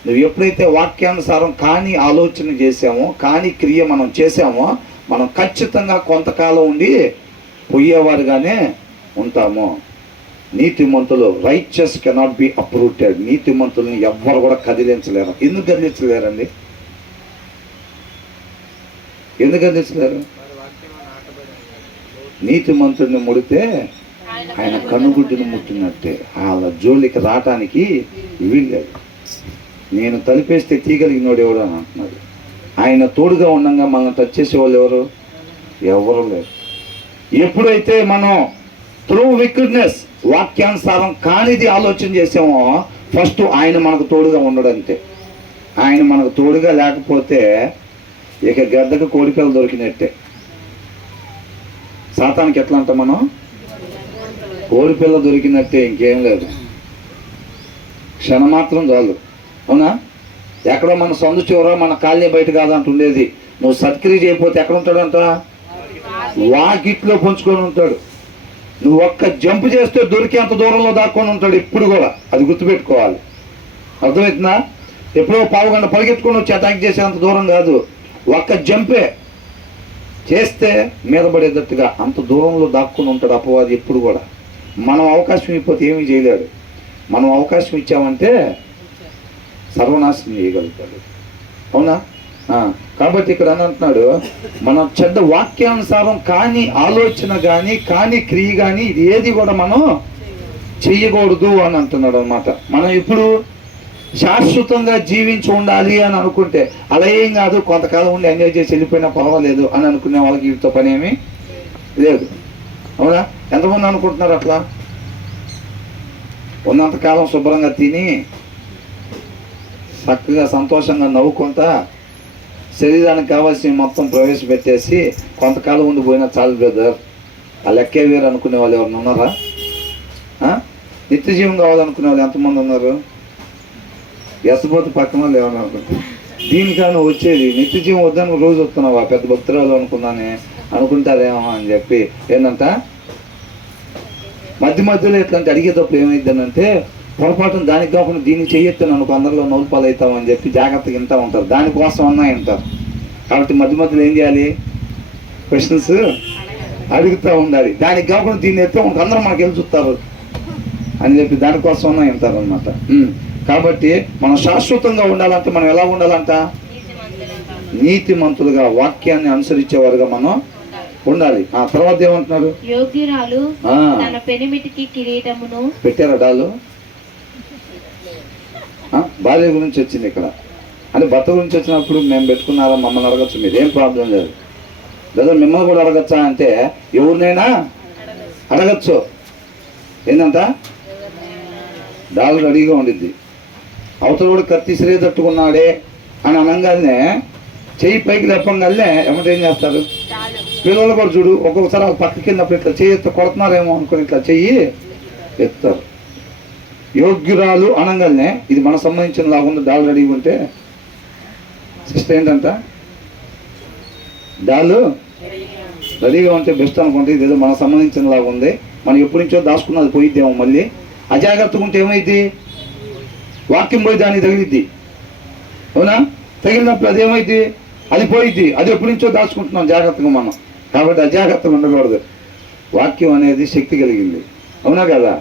నువ్వు ఎప్పుడైతే వాక్యానుసారం కాని ఆలోచన చేసామో, కాని క్రియ మనం చేసామో, మనం ఖచ్చితంగా కొంతకాలం ఉండి పోయేవారుగానే ఉంటాము. నీతిమంతులు, రైచస్ కెనాట్ బి అప్రూవ్డ్. నీతిమంతుల్ని ఎవ్వరు కూడా కదిలించలేరు. ఎందుకు కదిలించలేరండి? ఎందుకు కదిలించలేరు? నీతిమంతుడిని ముడితే ఆయన కనుగుడ్డుని ముట్టినట్టే. వాళ్ళ జోలికి రావటానికి వీల్లేదు. నేను తలిపేస్తే తీగలిగినోడు ఎవడు అని అంటున్నాడు. ఆయన తోడుగా ఉండగా మనం టచ్ చేసేవాళ్ళు ఎవరు లేరు. ఎప్పుడైతే మనం త్రూ వికెడ్నెస్, వాక్యానుసారం కానిది ఆలోచన చేసామో, ఫస్ట్ ఆయన మనకు తోడుగా ఉండడంతే. ఆయన మనకు తోడుగా లేకపోతే ఇక గద్దకు కోడిపిల్ల దొరికినట్టే. సాతానికి ఎట్లా అంట? మనం కోడిపిల్ల దొరికినట్టే, ఇంకేం లేదు. క్షణమాత్రం చాలు. అవునా? ఎక్కడో మన సందు చివర మన కాలనీ బయట కాదంట ఉండేది. నువ్వు సత్క్రియ చేయకపోతే ఎక్కడ ఉంటాడంట? వాకిట్లో పంచుకొని ఉంటాడు. నువ్వు ఒక్క జంప్ చేస్తే దొరికేంత దూరంలో దాక్కొని ఉంటాడు ఎప్పుడు కూడా. అది గుర్తుపెట్టుకోవాలి. అర్థమవుతుందా? ఎప్పుడో పావుగంట పరిగెత్తుకొని వచ్చి అటాక్ చేసేంత దూరం కాదు. ఒక్క జంపే చేస్తే మీద పడేటట్టుగా అంత దూరంలో దాక్కుని ఉంటాడు అపవాది ఎప్పుడు కూడా. మనం అవకాశం ఇవ్వకపోతే ఏమీ చేయలేడు. మనం అవకాశం ఇచ్చామంటే సర్వనాశనం చేయగలుగుతాడు. అవునా? కాబట్టి ఇక్కడ అని అంటున్నాడు, మన చెడ్డ వాక్యానుసారం కాని ఆలోచన కానీ కాని క్రియ కానీ ఇది ఏది కూడా మనం చెయ్యకూడదు అని అంటున్నాడు అనమాట. మనం ఇప్పుడు శాశ్వతంగా జీవించి ఉండాలి అని అనుకుంటే అలా ఏం కాదు, కొంతకాలం ఉండి ఎంజాయ్ చేసి వెళ్ళిపోయినా పర్వాలేదు అని అనుకునే వాళ్ళకి వీటితో పని ఏమీ లేదు. అవునా? ఎంతమంది అనుకుంటున్నారు అట్లా? ఉన్నంతకాలం శుభ్రంగా తిని చక్కగా సంతోషంగా నవ్వుకుంటా శరీరానికి కావాల్సిన మొత్తం ప్రవేశపెట్టేసి కొంతకాలం ఉండిపోయినా చాలు బ్రదర్, ఆ లెక్కే వేరు అనుకునే వాళ్ళు ఎవరైనా ఉన్నారా? నిత్య జీవం కావాలనుకునే వాళ్ళు ఎంతమంది ఉన్నారు? ఎసపోతే పక్కన వాళ్ళు ఎవరు అనుకుంటారు? దీనికన్నా వచ్చేది నిత్య జీవం వద్దని రోజు వస్తున్నావా పెద్ద భక్తురాలు అనుకున్నానే అనుకుంటారేమో అని చెప్పి ఏంటంట మధ్య మధ్యలో ఎట్లాంటి అడిగేటప్పుడు ఏమైందని అంటే పొరపాటున దానికి కాకుండా దీన్ని చెయ్యొద్దని అనుకో అందరిలో నవ్వుపాలు అవుతామని చెప్పి జాగ్రత్తగా వింటూ ఉంటారు. దానికోసం అన్నా వింటారు. కాబట్టి మధ్య మధ్యలో ఏం చేయాలి? క్వశ్చన్స్ అడుగుతూ ఉండాలి. దానికి కాకుండా దీన్ని ఎత్తే అందరూ మనకి వెళ్ళి చూస్తారు అని చెప్పి దానికోసం అన్నా వింటారు అనమాట. కాబట్టి మనం శాశ్వతంగా ఉండాలంటే మనం ఎలా ఉండాలంట? నీతిమంతులుగా వాక్యాన్ని అనుసరించేవారుగా మనం ఉండాలి. ఆ తర్వాత ఏమంటున్నారు? యోగ్యురాలు తన పెనిమిటికి కిరీటమును పెట్టారా డాలు? భార్య గురించి వచ్చింది ఇక్కడ. అంటే భర్త గురించి వచ్చినప్పుడు మేము పెట్టుకున్నారా మమ్మల్ని అడగచ్చు, మీరు ఏం ప్రాబ్లం లేదు. లేదా మిమ్మల్ని కూడా అడగచ్చా అంటే ఎవరినైనా అడగచ్చు. ఏంటంట? డాలు రెడీగా ఉండిద్ది. అవతల కూడా కత్తి సిరే తట్టుకున్నాడే అని అనగానే చెయ్యి పైకి లేపంగానే ఏమంటే ఏం చేస్తారు? పిల్లలు కూడా చూడు ఒక్కొక్కసారి పక్కకి వెళ్ళినప్పుడు ఇట్లా చెయ్యి ఎత్త కొడుతున్నారేమో అనుకుని ఇట్లా చెయ్యి ఎత్తారు. యోగ్యురాలు అనగానే ఇది మనకు సంబంధించిన లాగుంది. డాల్ రెడీగా ఉంటే సిస్టర్ ఏంటంట? డాలు రెడీగా ఉంటే బెస్ట్ అనుకుంటే ఇదేదో మనకు సంబంధించిన లాగా ఉంది, మనం ఎప్పటి నుంచో దాచుకున్నది పోయిద్దేమో. మళ్ళీ అజాగ్రత్తగా ఉంటే ఏమైంది? వాక్యం పోయి దానికి తగిలిద్ది. అవునా? తగిలినప్పుడు అదేమైంది? అది పోయిద్ది. అది ఎప్పటి నుంచో దాచుకుంటున్నాం జాగ్రత్తగా మనం. కాబట్టి అజాగ్రత్తగా ఉండకూడదు. వాక్యం అనేది శక్తి కలిగింది. అవునా కదా?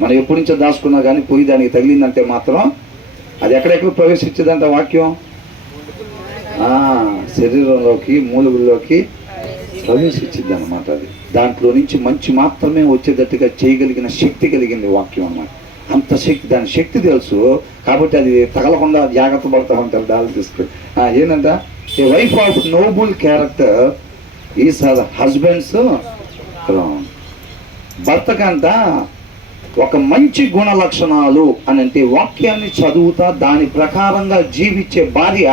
మనం ఎప్పటి నుంచో దాచుకున్నా కానీ పోయి దానికి తగిలిందంటే మాత్రం అది ఎక్కడెక్కడ ప్రవేశించేదంట వాక్యం? శరీరంలోకి మూలుగుల్లోకి ప్రవేశించింది అనమాట. అది దాంట్లో నుంచి మంచి మాత్రమే వచ్చేటట్టుగా చేయగలిగిన శక్తి కలిగింది వాక్యం అన్నమాట. అంత శక్తి, దాని శక్తి తెలుసు కాబట్టి అది తగలకుండా జాగ్రత్త పడతా ఉంటారు డాలు తీసుకుని. ఏంటంట? A wife of noble character is her husband's crown. భర్తకంట ఒక మంచి గుణ లక్షణాలు అని అంటే వాక్యాన్ని చదువుతా దాని ప్రకారంగా జీవించే భార్య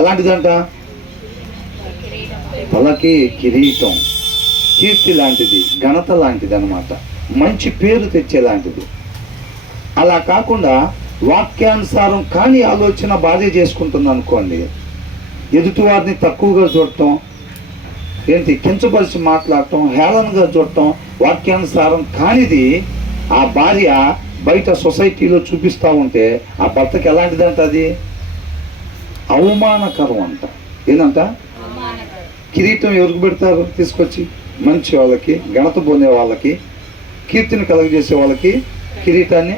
ఎలాంటిదంట? తలకి కిరీటం, కీర్తి లాంటిది, ఘనత లాంటిది అనమాట, మంచి పేరు తెచ్చేలాంటిది. అలా కాకుండా వాక్యానుసారం కానీ ఆలోచన భార్య చేసుకుంటుంది అనుకోండి, ఎదుటివారిని తక్కువగా చూడటం, ఏంటి కించపరిచి మాట్లాడటం, హేళనగా చూడటం, వాక్యానుసారం కానిది ఆ భార్య బయట సొసైటీలో చూపిస్తూ ఉంటే ఆ భర్తకి ఎలాంటిదంట? అది అవమానకరం అంట. ఏంటంట? కిరీటం ఎవరికి పెడతారు? తీసుకొచ్చి మంచి వాళ్ళకి, ఘనత పొందే వాళ్ళకి, కీర్తిని కలుగజేసే వాళ్ళకి కిరీటాన్ని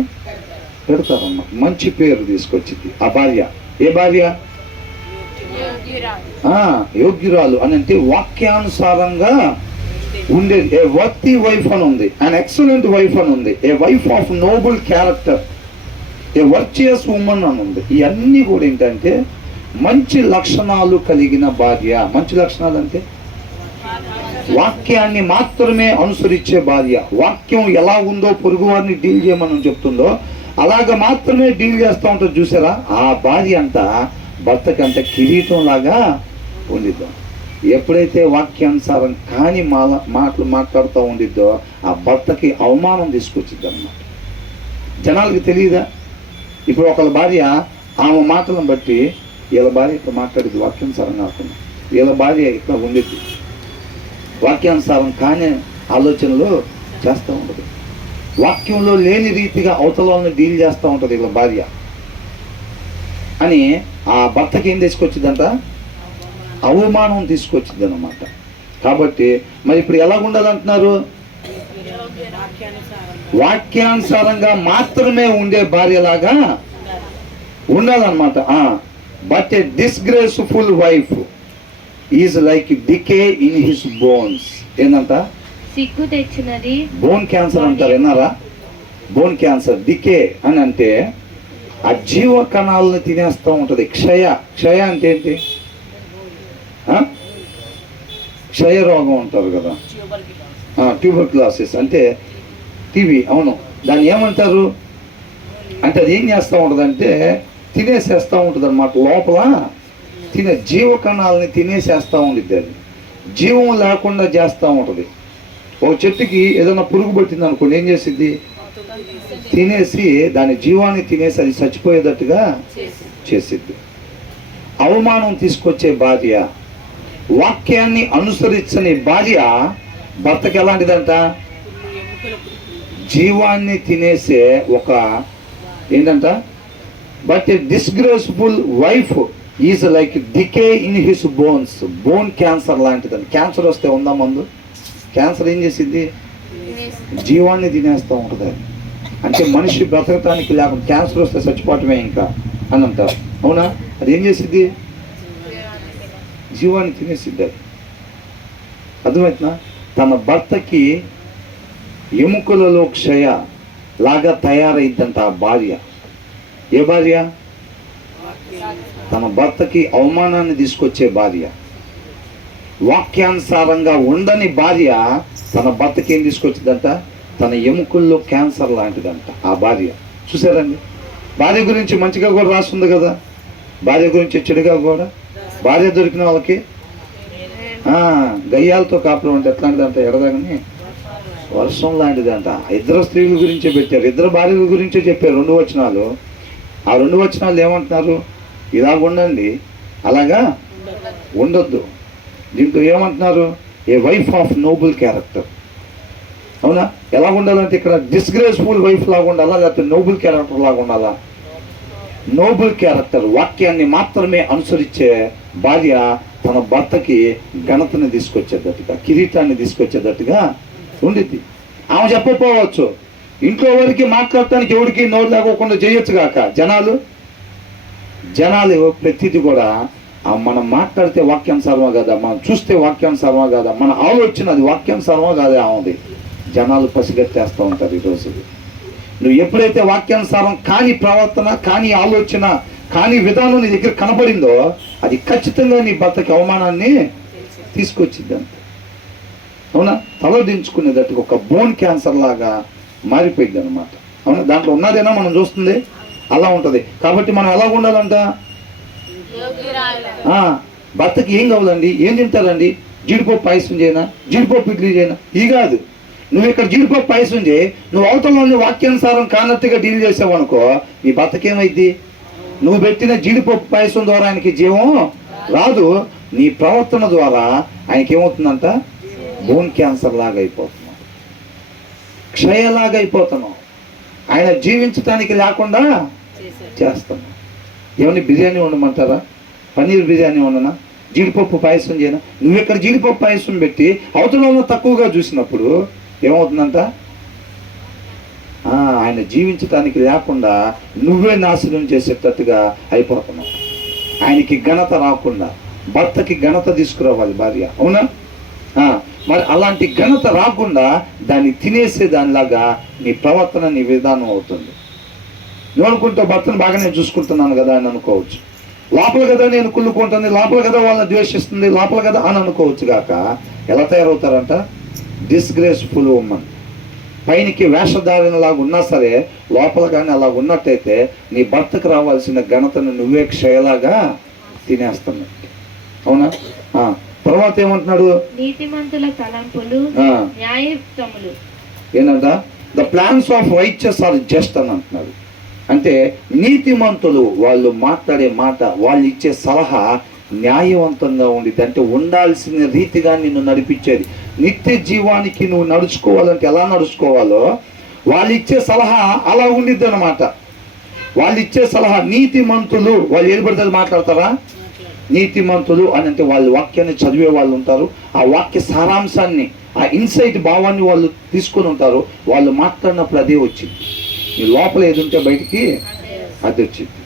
పెడతారమ్మా. మంచి పేరు తీసుకొచ్చింది ఆ భార్య. ఏ భార్య? యోగ్యురాలు అని అంటే వాక్యానుసారంగా ఉండేది. ఏ వర్తి వైఫ్ అని ఉంది, అన్ ఎక్సలెంట్ వైఫ్ అని ఉంది, a wife of noble character, a virtuous women అని ఉంది. ఇవన్నీ కూడా ఏంటంటే మంచి లక్షణాలు కలిగిన భార్య. మంచి లక్షణాలు అంటే వాక్యాన్ని మాత్రమే అనుసరించే భార్య. వాక్యం ఎలా ఉందో పొరుగు వారిని డీల్ చేయమని చెప్తుందో అలాగ మాత్రమే డీల్ చేస్తూ ఉంటుంది. చూసారా? ఆ భార్య అంతా భర్తకంత కిరీటం లాగా ఉండిద్దాం. ఎప్పుడైతే వాక్యానుసారం కాని మాటలు మాట్లాడుతూ ఉండిద్దో ఆ భర్తకి అవమానం తీసుకొచ్చిద్ది అన్నమాట. జనాలకి తెలియదా? ఇప్పుడు ఒకళ్ళ భార్య ఆమె మాటలను బట్టి వీళ్ళ భార్య ఇట్లా మాట్లాడేది వాక్యానుసారం కాకుండా, వీళ్ళ భార్య ఇట్లా ఉండిద్ది, వాక్యానుసారం కాని ఆలోచనలు చేస్తూ ఉంటుంది, వాక్యంలో లేని రీతిగా అవతలని డీల్ చేస్తూ ఉంటుంది వీళ్ళ భార్య అని ఆ భర్తకి ఏం తీసుకొచ్చిందంట? అవమానం తీసుకొచ్చింది అన్నమాట. కాబట్టి మరి ఇప్పుడు ఎలా ఉండాలంటున్నారు? వాక్యానుసారంగా మాత్రమే ఉండే భార్యలాగా ఉండాలన్నమాట. But a disgraceful wife is like decay in his bones. ఏంటంట? సిగ్గు తెచ్చినది. బోన్ క్యాన్సర్ అంటారు, విన్నారా? బోన్ క్యాన్సర్ డికే అని అంటే ఆ జీవ కణాలను తినేస్తూ ఉంటుంది. క్షయ అంటే ఏంటి? క్షయ రోగం అంటారు కదా, ట్యూబర్క్యులోసిస్ అంటే టీబీ. అవును, దాన్ని ఏమంటారు అంటే అది ఏం చేస్తూ ఉంటుంది అంటే తినేసేస్తూ ఉంటుంది అన్నమాట. లోపల జీవ కణాలని తినేసేస్తూ ఉండిద్ది. అది జీవం లేకుండా చేస్తూ ఉంటుంది. ఒక చెట్టుకి ఏదైనా పురుగు పట్టింది అనుకోండి, ఏం చేసిద్ది? తినేసి దాని జీవాన్ని తినేసి అది చచ్చిపోయేటట్టుగా చేసిద్ది. అవమానం తీసుకొచ్చే భార్య, వాక్యాన్ని అనుసరించని భార్య భర్తకి ఎలాంటిదంట? జీవాన్ని తినేసే ఒక ఏంటంట? But a disgraceful wife is like decay in his bones. Bone cancer లాంటిదని. క్యాన్సర్ వస్తే ఉందా మందు? క్యాన్సర్ ఏం చేసింది? జీవాన్ని తినేస్తూ ఉంటుంది. అంటే మనిషి బ్రతకటానికి లేకుండా క్యాన్సర్ వస్తే చచ్చిపోవటమే ఇంకా అని అంటారు. అవునా? అది ఏం చేసిద్ది? జీవాన్ని తినేసిద్ది. అది అర్థమవుతుందా? తన భర్తకి ఎముకలలో క్షయ లాగా తయారైద్దంట ఆ భార్య. ఏ భార్య? తన భర్తకి అవమానాన్ని తీసుకొచ్చే భార్య. వాక్యానుసారంగా ఉండని భార్య తన భర్తకి ఏం తీసుకొచ్చిందంట? తన ఎముకల్లో క్యాన్సర్ లాంటిదంట ఆ భార్య. చూసారండి? భార్య గురించి మంచిగా కూడా రాస్తుంది కదా, భార్య గురించి చెడుగా కూడా. భార్య దొరికిన వాళ్ళకి గయ్యాలతో కాపురం అంటే ఎట్లాంటిదంట? ఎడదగని వర్షం లాంటిదంట. ఇద్దరు స్త్రీల గురించే పెట్టారు, ఇద్దరు భార్యల గురించే చెప్పారు 2 వచనాలు. ఆ 2 వచనాలు ఏమంటున్నారు? ఇలాగ ఉండండి, అలాగా ఉండొద్దు. దీంట్లో ఏమంటున్నారు? ఏ వైఫ్ ఆఫ్ నోబుల్ క్యారెక్టర్. అవునా? ఎలా ఉండాలంటే ఇక్కడ డిస్గ్రేస్ఫుల్ వైఫ్ లాగా ఉండాలా, లేకపోతే నోబుల్ క్యారెక్టర్ లాగా ఉండాలా? నోబుల్ క్యారెక్టర్, వాక్యాన్ని మాత్రమే అనుసరించే భార్య తన భర్తకి ఘనతని తీసుకొచ్చేటట్టుగా, కిరీటాన్ని తీసుకొచ్చేటట్టుగా ఉండిద్ది. ఆమె చెప్పకపోవచ్చు, ఇంట్లో ఎవరికి మాట్లాడటానికి ఎవరికి నోరు లేకోకుండా చేయొచ్చు కాక జనాలు ప్రతిదీ కూడా మనం మాట్లాడితే వాక్యానుసారమా కదా, మనం చూస్తే వాక్యానుసారమా కదా, మన ఆలోచన అది వాక్యానుసారమా కాదా ఉంది. జనాలు పసిగట్టేస్తూ ఉంటారు ఈరోజు. నువ్వు ఎప్పుడైతే వాక్యానుసారం కాని ప్రవర్తన, కాని ఆలోచన, కాని విధానం నీ దగ్గర కనబడిందో అది ఖచ్చితంగా నీ భర్తకి అవమానాన్ని తీసుకొచ్చింది అంతే. అవునా? తలదించుకునేటట్టుగా ఒక బోన్ క్యాన్సర్ లాగా మారిపోయింది అనమాట. అవునా? దాంట్లో ఉన్నదేనా మనం చూస్తుంది? అలా ఉంటుంది. కాబట్టి మనం ఎలా ఉండాలంట? భర్తకి ఏం కావాలండి? ఏం తింటారండి? జీడిపప్పు పాయసం చేయనా, జీడిపప్పు ఇడ్లీ చేయనా? ఇది కాదు. నువ్వు ఇక్కడ జీడిపప్పు పాయసం చేయి, నువ్వు అవతల వాక్యానుసారం కానట్టుగా డీల్ చేసావు అనుకో, నీ భర్తకి ఏమైంది? నువ్వు పెట్టిన జీడిపప్పు పాయసం ద్వారా ఆయనకి జీవం రాదు. నీ ప్రవర్తన ద్వారా ఆయనకి ఏమవుతుందంట? బోన్ క్యాన్సర్ లాగా అయిపోతున్నావు, క్షయలాగా అయిపోతున్నావు. ఆయన జీవించటానికి లేకుండా చేస్తున్నావు. ఏమని బిర్యానీ వండమంటారా? పన్నీర్ బిర్యానీ వండనా? జీడిపప్పు పాయసం చేయనా? నువ్వు ఇక్కడ జీడిపప్పు పాయసం పెట్టి అవతల తక్కువగా చూసినప్పుడు ఏమవుతుందంట? ఆయన జీవించటానికి లేకుండా నువ్వే నాశనం చేసేటట్టుగా అయిపోతున్నావు. ఆయనకి ఘనత రాకుండా భర్తకి ఘనత తీసుకురావాలి భార్య. అవునా? మరి అలాంటి ఘనత రాకుండా దాన్ని తినేసే దానిలాగా నీ ప్రవర్తన, నీ విధానం అవుతుంది. నువ్వు అనుకుంటావు భర్తను బాగా నేను చూసుకుంటున్నాను కదా అని అనుకోవచ్చు. లోపల కదా నేను కుళ్ళుకుంటుంది, లోపల కదా వాళ్ళని ద్వేషిస్తుంది, లోపల కదా అని అనుకోవచ్చు గాక ఎలా తయారవుతారంట? Disgraceful women. పైనకి వేషధారణలాగా ఉన్నా సరే లోపల కానీ అలా ఉన్నట్టయితే నీ భర్తకు రావాల్సిన ఘనతను నువ్వే క్షయలాగా తినేస్తున్నావు. అవునా? తర్వాత ఏమంటున్నాడు? నీతిమంతుల తలంపులు న్యాయయుక్తములు. ఏంటంట? The plans of righteous are just అని అంటున్నాడు. అంటే నీతిమంతులు వాళ్ళు మాట్లాడే మాట, వాళ్ళు ఇచ్చే సలహా న్యాయవంతంగా ఉండిద్ది. అంటే ఉండాల్సిన రీతిగా నిన్ను నడిపించేది. నిత్య జీవానికి నువ్వు నడుచుకోవాలంటే ఎలా నడుచుకోవాలో వాళ్ళు ఇచ్చే సలహా అలా ఉండిద్ది అనమాట. వాళ్ళు ఇచ్చే సలహా నీతిమంతులు. వాళ్ళు ఏది పడితే మాట్లాడతారా? నీతిమంతులు అని అంటే వాళ్ళు వాక్యాన్ని చదివే వాళ్ళు ఉంటారు. ఆ వాక్య సారాంశాన్ని, ఆ ఇన్సైట్ భావాన్ని వాళ్ళు తీసుకొని ఉంటారు. వాళ్ళు మాట్లాడినప్పుడు అదే వచ్చింది. నీ లోపల ఏది ఉంటే బయటికి అది వచ్చింది.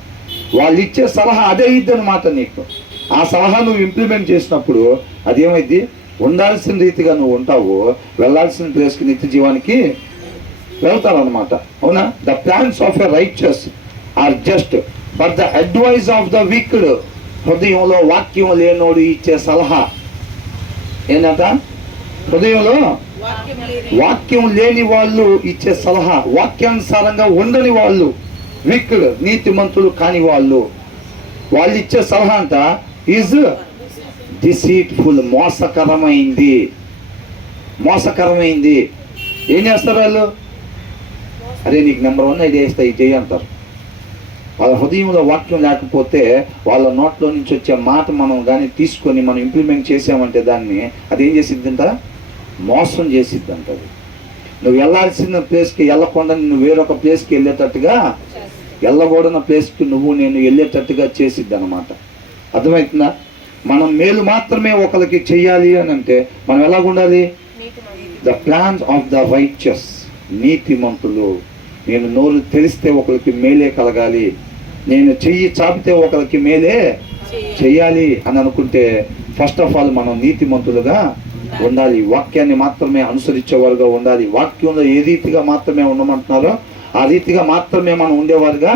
వాళ్ళు ఇచ్చే సలహా అదే ఇద్ది అనమాట నీకు. ఆ సలహా నువ్వు ఇంప్లిమెంట్ చేసినప్పుడు అదేమైంది, ఉండాల్సిన రీతిగా నువ్వు ఉంటావు, వెళ్ళాల్సిన ప్లేస్కి నిత్య జీవానికి వెళ్తారనమాట. అవునా? The plans of a righteous are just but the advice of the wicked. హృదయంలో వాక్యం లేనోడు ఇచ్చే సలహా ఏంటంట? హృదయంలో వాక్యం లేని వాళ్ళు ఇచ్చే సలహా, వాక్యానుసారంగా ఉండని వాళ్ళు, వీక్డ్ నీతిమంతులు కాని వాళ్ళు ఇచ్చే సలహా అంట ఈజ్ డిసీట్ఫుల్, మోసకరమైంది. ఏం చేస్తారు వాళ్ళు? అరే నీకు నెంబర్ 1 ఐడియా ఇస్తా, ఇది చెయ్యి అంటారు. వాళ్ళ హృదయంలో వాక్యం లేకపోతే వాళ్ళ నోట్లో నుంచి వచ్చే మాట మనం కానీ తీసుకొని మనం ఇంప్లిమెంట్ చేసామంటే దాన్ని అదేం చేసిద్దంట? మోసం చేసిద్దంట. అది నువ్వు వెళ్ళాల్సిన ప్లేస్కి వెళ్ళకుండా నువ్వు వేరొక ప్లేస్కి వెళ్ళేటట్టుగా, వెళ్ళకూడని ప్లేస్కి నేను వెళ్ళేటట్టుగా చేసిద్ది అనమాట. అర్థమవుతుందా? మనం మేలు మాత్రమే ఒకరికి చెయ్యాలి అని అంటే మనం ఎలాగుండాలి? The plans of the righteous, నీతిమంతులు. నేను నోరు తెలిస్తే ఒకరికి మేలే కలగాలి, నేను చెయ్యి చాపితే ఒకరికి మేలే చెయ్యాలి అని అనుకుంటే ఫస్ట్ ఆఫ్ ఆల్ మనం నీతిమంతులుగా ఉండాలి. వాక్యాన్ని మాత్రమే అనుసరించేవారుగా ఉండాలి. వాక్యంలో ఏ రీతిగా మాత్రమే ఉండమంటున్నారో ఆ రీతిగా మాత్రమే మనం ఉండేవారుగా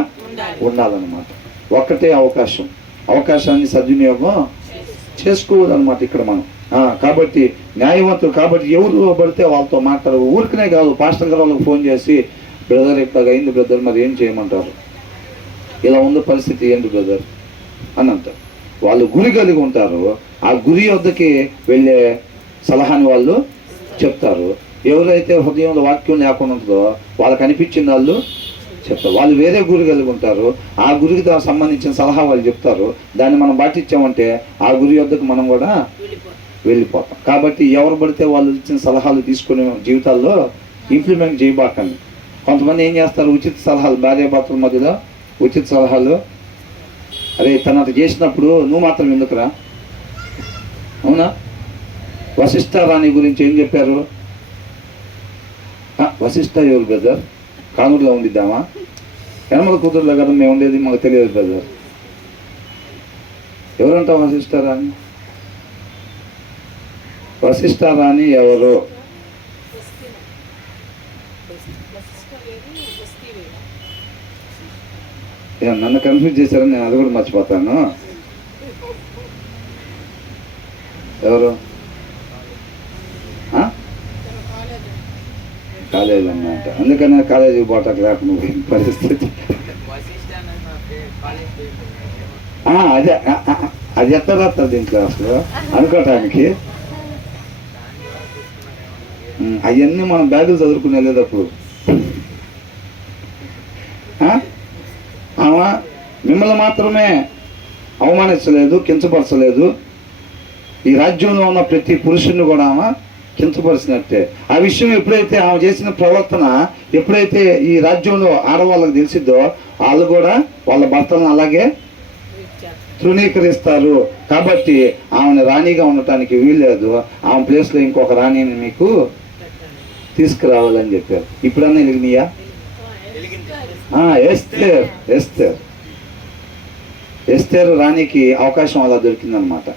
ఉండాలన్నమాట. ఒక్కటే అవకాశాన్ని సద్వినియోగం చేసుకోవాలన్నమాట ఇక్కడ మనం. కాబట్టి న్యాయవంతులు కాబట్టి ఎవరు పడితే వాళ్ళతో మాట్లాడు. ఊరికనే కాదు, పాస్టర్ గారు వాళ్ళకి ఫోన్ చేసి బ్రదర్ ఇట్లాగా అయింది బ్రదర్, మరి ఏం చేయమంటారు, ఇలా ఉంది పరిస్థితి ఏంటి బ్రదర్ అని అంటారు. వాళ్ళు గురి కలిగి ఉంటారు, ఆ గురి వద్దకి వెళ్ళే సలహాని వాళ్ళు చెప్తారు. ఎవరైతే హృదయంలో వాక్యం లేకుండా ఉంటుందో వాళ్ళకి అనిపించిన వాళ్ళు చెప్తారు. వాళ్ళు వేరే గురి కలిగి ఉంటారు, ఆ గురికి సంబంధించిన సలహా వాళ్ళు చెప్తారు. దాన్ని మనం పాటించామంటే ఆ గురి వద్దకు మనం కూడా వెళ్ళిపోతాం. కాబట్టి ఎవరు పడితే వాళ్ళు ఇచ్చిన సలహాలు తీసుకునే జీవితాల్లో ఇంప్లిమెంట్ చేయబాకండి. కొంతమంది ఏం చేస్తారు, ఉచిత సలహాలు, భార్యాభర్తల మధ్యలో ఉచిత సలహాలు. అరే తను అటు చేసినప్పుడు నువ్వు మాత్రం ఎందుకురా? అవునా? వశిష్ఠ రాణి గురించి ఏం చెప్పారు? వశిష్ఠ ఎవరు బ్రదర్? కానూరులో ఉండిద్దామా? యనమల కూతురులో కదా మేము ఉండేది, మాకు తెలియదు బ్రదర్. ఎవరంటా వశిష్ఠ రాణి? వశిష్ఠ రాణి ఎవరు? నన్ను కన్ఫ్యూజ్ చేశారని నేను అది కూడా మర్చిపోతాను. ఎవరు? కాలేజీ అన్నమాట. అందుకనే కాలేజీకి పోవటానికి లేకుండా పరిస్థితి. అదే అది ఎట్లా రాస్తారు దీంట్లో అసలు అనుకోవటానికి? అవన్నీ మనం బ్యాగులు చదువుకుని వెళ్ళేటప్పుడు ఆమె మిమ్మల్ని మాత్రమే అవమానించలేదు, కించపరచలేదు. ఈ రాజ్యంలో ఉన్న ప్రతి పురుషుని కూడా ఆమె కించపరిచినట్టే. ఆ విషయం ఎప్పుడైతే ఆమె చేసిన ప్రవర్తన ఎప్పుడైతే ఈ రాజ్యంలో ఆడవాళ్ళకి తెలిసిద్దో వాళ్ళు కూడా వాళ్ళ భర్తలను అలాగే తృణీకరిస్తారు. కాబట్టి ఆమెను రాణిగా ఉండటానికి వీల్లేదు, ఆమె ప్లేస్లో ఇంకొక రాణిని మీకు తీసుకురావాలని చెప్పారు. ఇప్పుడన్నా వెలిగినాయా? ఎస్తేరు రాణికి అవకాశం అలా దొరికిందనమాట.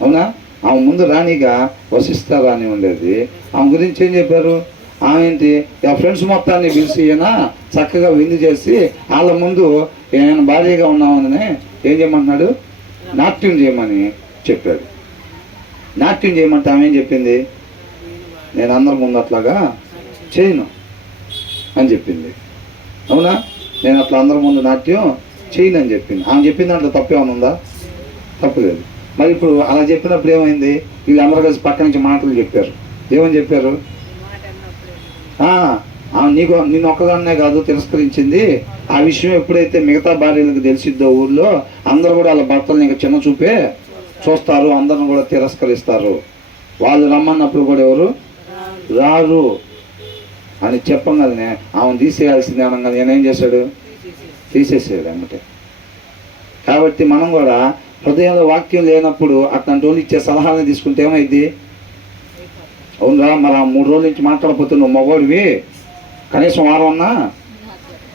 అవునా? ఆమె ముందు రాణిగా వశిష్ఠ రాణి ఉండేది. ఆమె గురించి ఏం చెప్పారు? ఆమె ఏంటి, ఆ ఫ్రెండ్స్ మొత్తాన్ని పిలిచి చక్కగా విందు చేసి వాళ్ళ ముందు నేను భార్యగా ఉన్నామని ఏం చేయమంటున్నాడు? నాట్యం చేయమని చెప్పాడు. నాట్యం చేయమంటే ఆమె ఏం చెప్పింది? నేను అందరి ముందు అట్లాగా చేయను అని చెప్పింది. అవునా? నేను అట్లా అందరి ముందు నాట్యం చేయను అని చెప్పింది. ఆమె చెప్పిన దాంట్లో తప్పేమైనా ఉందా? తప్పులేదు. మరి ఇప్పుడు అలా చెప్పినప్పుడు ఏమైంది? వీళ్ళందరూ కలిసి పక్క నుంచి మాటలు చెప్పారు. ఏమని చెప్పారు? నిన్ను ఒక్కదాన్నే కాదు తిరస్కరించింది. ఆ విషయం ఎప్పుడైతే మిగతా భార్యలకు తెలిసిద్దో ఊళ్ళో అందరూ కూడా వాళ్ళ భర్తలను ఇంకా చిన్న చూపే చూస్తారు, అందరిని కూడా తిరస్కరిస్తారు. వాళ్ళు రమ్మన్నప్పుడు కూడా ఎవరు రారు అని చెప్పగానే ఆమెను తీసేయాల్సిందే అనగా నేనేం చేశాడు? తీసేసాడు అన్నమాట. కాబట్టి మనం కూడా హృదయంలో వాక్యం లేనప్పుడు అట్లాంటి వాళ్ళు ఇచ్చే సలహాలను తీసుకుంటే ఏమైంది? అవునరా, మరి ఆ 3 రోజుల నుంచి మాట్లాడకపోతే నువ్వు మగవాడివి, కనీసం వారం అన్నా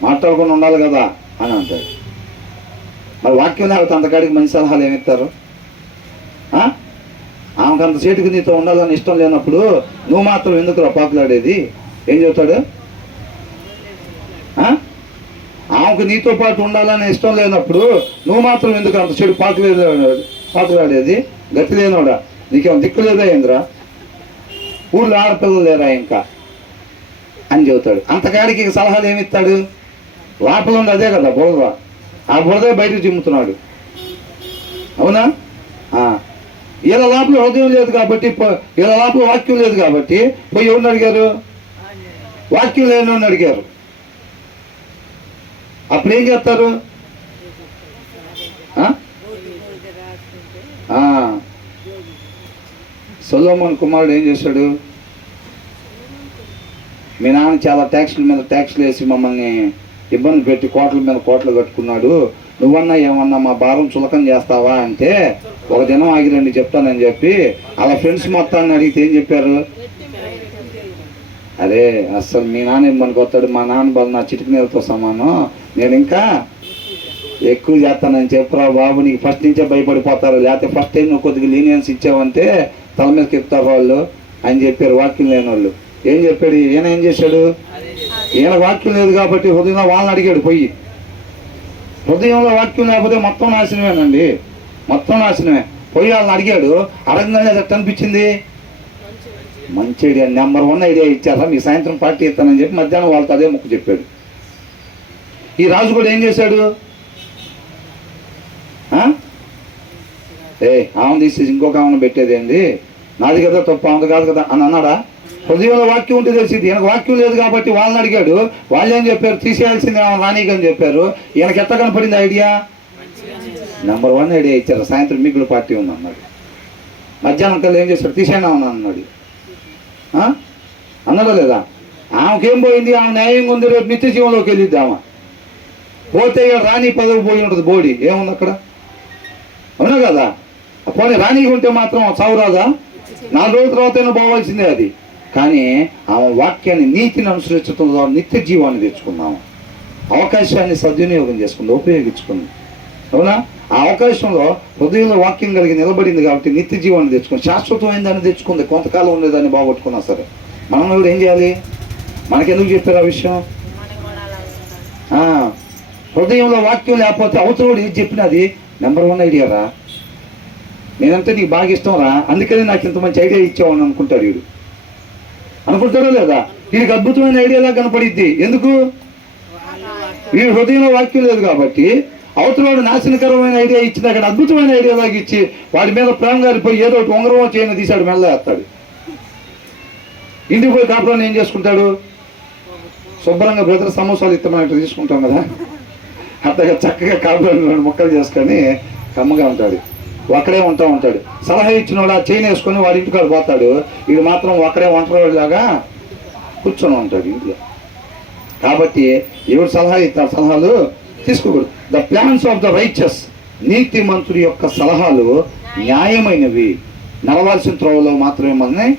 మాట్లాడకుండా ఉండాలి కదా అని అంటాడు. మరి వాక్యం లేకపోతే అంతకాడికి మంచి సలహాలు ఏమిస్తారు? ఆమెకు అంత చేతికి నీతో ఉండాలని ఇష్టం లేనప్పుడు నువ్వు మాత్రం ఎందుకు పాకులాడేది? ఏం చెబుతాడు? ఆమెకు నీతో పాటు ఉండాలని ఇష్టం లేనప్పుడు నువ్వు మాత్రం ఎందుకు అంత చెడు పాకులాడేది? గతి లేనోడా, నీకేమో దిక్కు లేదా ఏంద్రా? ఊళ్ళో ఆడపిల్లలు లేరా ఇంకా అని చెబుతాడు. అంతకాడికి సలహాలు ఏమిస్తాడు? లోపల ఉంది అదే కదా బురద, ఆ బురదే బయటకు చిమ్ముతున్నాడు. అవునా? వీళ్ళ లోపల హృదయం లేదు కాబట్టి, వీళ్ళ లోపల వాక్యం లేదు కాబట్టి పోయి ఎవరిని అడిగారు? వాక్యం లేని అడిగారు. అప్పుడు ఏం చేస్తారు? సొలొమోను కుమారుడు ఏం చేశాడు? మీ నాన్న చాలా ట్యాక్సుల మీద ట్యాక్సులు వేసి మమ్మల్ని ఇబ్బంది పెట్టి కోట్ల మీద కోట్లు కట్టుకున్నాడు, నువ్వన్నా ఏమన్నా మా భారం చులకం చేస్తావా అంటే, ఒక దినం ఆగిరండి చెప్తానని చెప్పి అలా ఫ్రెండ్స్ మొత్తాన్ని అడిగితే ఏం చెప్పారు? అరే అస్సలు మీ నాన్న ఇబ్బందికి వస్తాడు, మా నాన్న బాధ నా చిటికి నీళ్ళతో సమానం, నేను ఇంకా ఎక్కువ చేస్తానని చెప్పురా బాబు, నీకు ఫస్ట్ నుంచే భయపడిపోతారు, లేకపోతే ఫస్ట్ టైం నువ్వు కొద్దిగా లీనియన్స్ ఇచ్చావంటే తల మీదకి ఎక్కుతారు వాళ్ళు అని చెప్పారు వాక్యం లేని వాళ్ళు. ఏం చెప్పాడు ఈయన? ఏం చేశాడు? ఈయన వాక్యం లేదు కాబట్టి హృదయంలో వాళ్ళని అడిగాడు పోయి. హృదయంలో వాక్యం లేకపోతే మొత్తం నాశనమేనండి, మొత్తం నాశనమే. పోయి వాళ్ళని అడిగాడు. అడగగానే అది ఎట్లా అనిపించింది? మంచి ఐడియా, నెంబర్ 1 ఐడియా ఇచ్చారా, మీ సాయంత్రం పార్టీ ఇస్తానని చెప్పి మధ్యాహ్నం వాళ్ళతో అదే ముక్కు చెప్పాడు. ఈ రాజు కూడా ఏం చేశాడు? ఆమె తీసేసి ఇంకొక ఆమెను పెట్టేదేంది, నాది కదా తప్పు, ఆమెది కాదు కదా అని అన్నాడా? హృదయంలో వాక్యం ఉంటే తెలిసింది. ఈయనకు వాక్యం లేదు కాబట్టి వాళ్ళని అడిగాడు. వాళ్ళు ఏం చెప్పారు? తీసేయాల్సింది ఏమో రానీకని చెప్పారు. ఈయనకి ఎట్లా కనపడింది ఐడియా? నెంబర్ 1 ఐడియా ఇచ్చారు. సాయంత్రం మిగులు పార్టీ ఉంది అన్నాడు. మధ్యాహ్నం కల్లా ఏం చేశాడు? తీసేనా అన్నాడు. అన్నాడా లేదా? ఆమెకేం పోయింది? ఆమె న్యాయంగా ఉంది, రేపు నిత్య జీవంలోకి వెళ్ళిద్ది. ఆమె పోతే రాణి పదవి పోయి ఉంటుంది, బోడి ఏముంది అక్కడ? అవునా కదా? పోనీ రాణిగా ఉంటే మాత్రం చావురాదా? 4 రోజుల తర్వాత పోవాల్సిందే అది. కానీ ఆమె వాక్యాన్ని, నీతిని అనుసరించడం ద్వారా నిత్య జీవాన్ని తెచ్చుకున్నాము. అవకాశాన్ని సద్వినియోగం చేసుకుంది, ఉపయోగించుకుంది. అవునా? ఆ అవకాశంలో హృదయంలో వాక్యం కలిగి నిలబడింది కాబట్టి నిత్య జీవాన్ని తెచ్చుకుంది, శాశ్వతమైన దాన్ని తెచ్చుకుంది. కొంతకాలం ఉండేదాన్ని బాగొట్టుకున్నా సరే మనం కూడా ఏం చేయాలి? మనకెందుకు చెప్పారు ఆ విషయం? హృదయంలో వాక్యం లేకపోతే అవతల ఏది చెప్పినా అది నెంబర్ 1 ఐడియా రా, నేనంటే నీకు బాగా ఇష్టం రా, అందుకని నాకు ఇంత మంచి ఐడియా ఇచ్చావని అనుకుంటాడు వీడు. అనుకుంటాడో లేదా? వీడికి అద్భుతమైన ఐడియాలా కనపడిద్ది. ఎందుకు? వీడి హృదయంలో వాక్యం లేదు కాబట్టి. అవతలవాడు నాశనకరమైన ఐడియా ఇచ్చినా కానీ అద్భుతమైన ఐడియాలాగా ఇచ్చి వాడి మీద ప్రేమ గారిపోయి ఏదో ఒకటి ఉంగరం చేయని తీశాడు, మెల్ల వేస్తాడు. ఇంటికి పోయి కాపురాన్ని ఏం చేసుకుంటాడు? శుభ్రంగా బ్రదర్ సమోసాలు ఇస్తామన్నట్టు తీసుకుంటాం కదా, అంతగా చక్కగా కాపురాన్ని ముక్కలు చేసుకొని కమ్మగా ఉంటాడు. ఒకడే ఉంటాడు. సలహా ఇచ్చిన వాడు ఆ చైన్ వేసుకొని వాడి ఇంటికాడు పోతాడు. వీడు మాత్రం ఒకడే ఒంటరిలాగా కూర్చొని ఉంటాడు ఇంట్లో. కాబట్టి ఎవరు సలహా ఇస్తారు? సలహాలు తీసుకోకూడదు. The plans of the righteous, నీతి మంత్రుడి యొక్క సలహాలు న్యాయమైనవి, నడవాల్సిన త్రోవలో మాత్రమే మనల్ని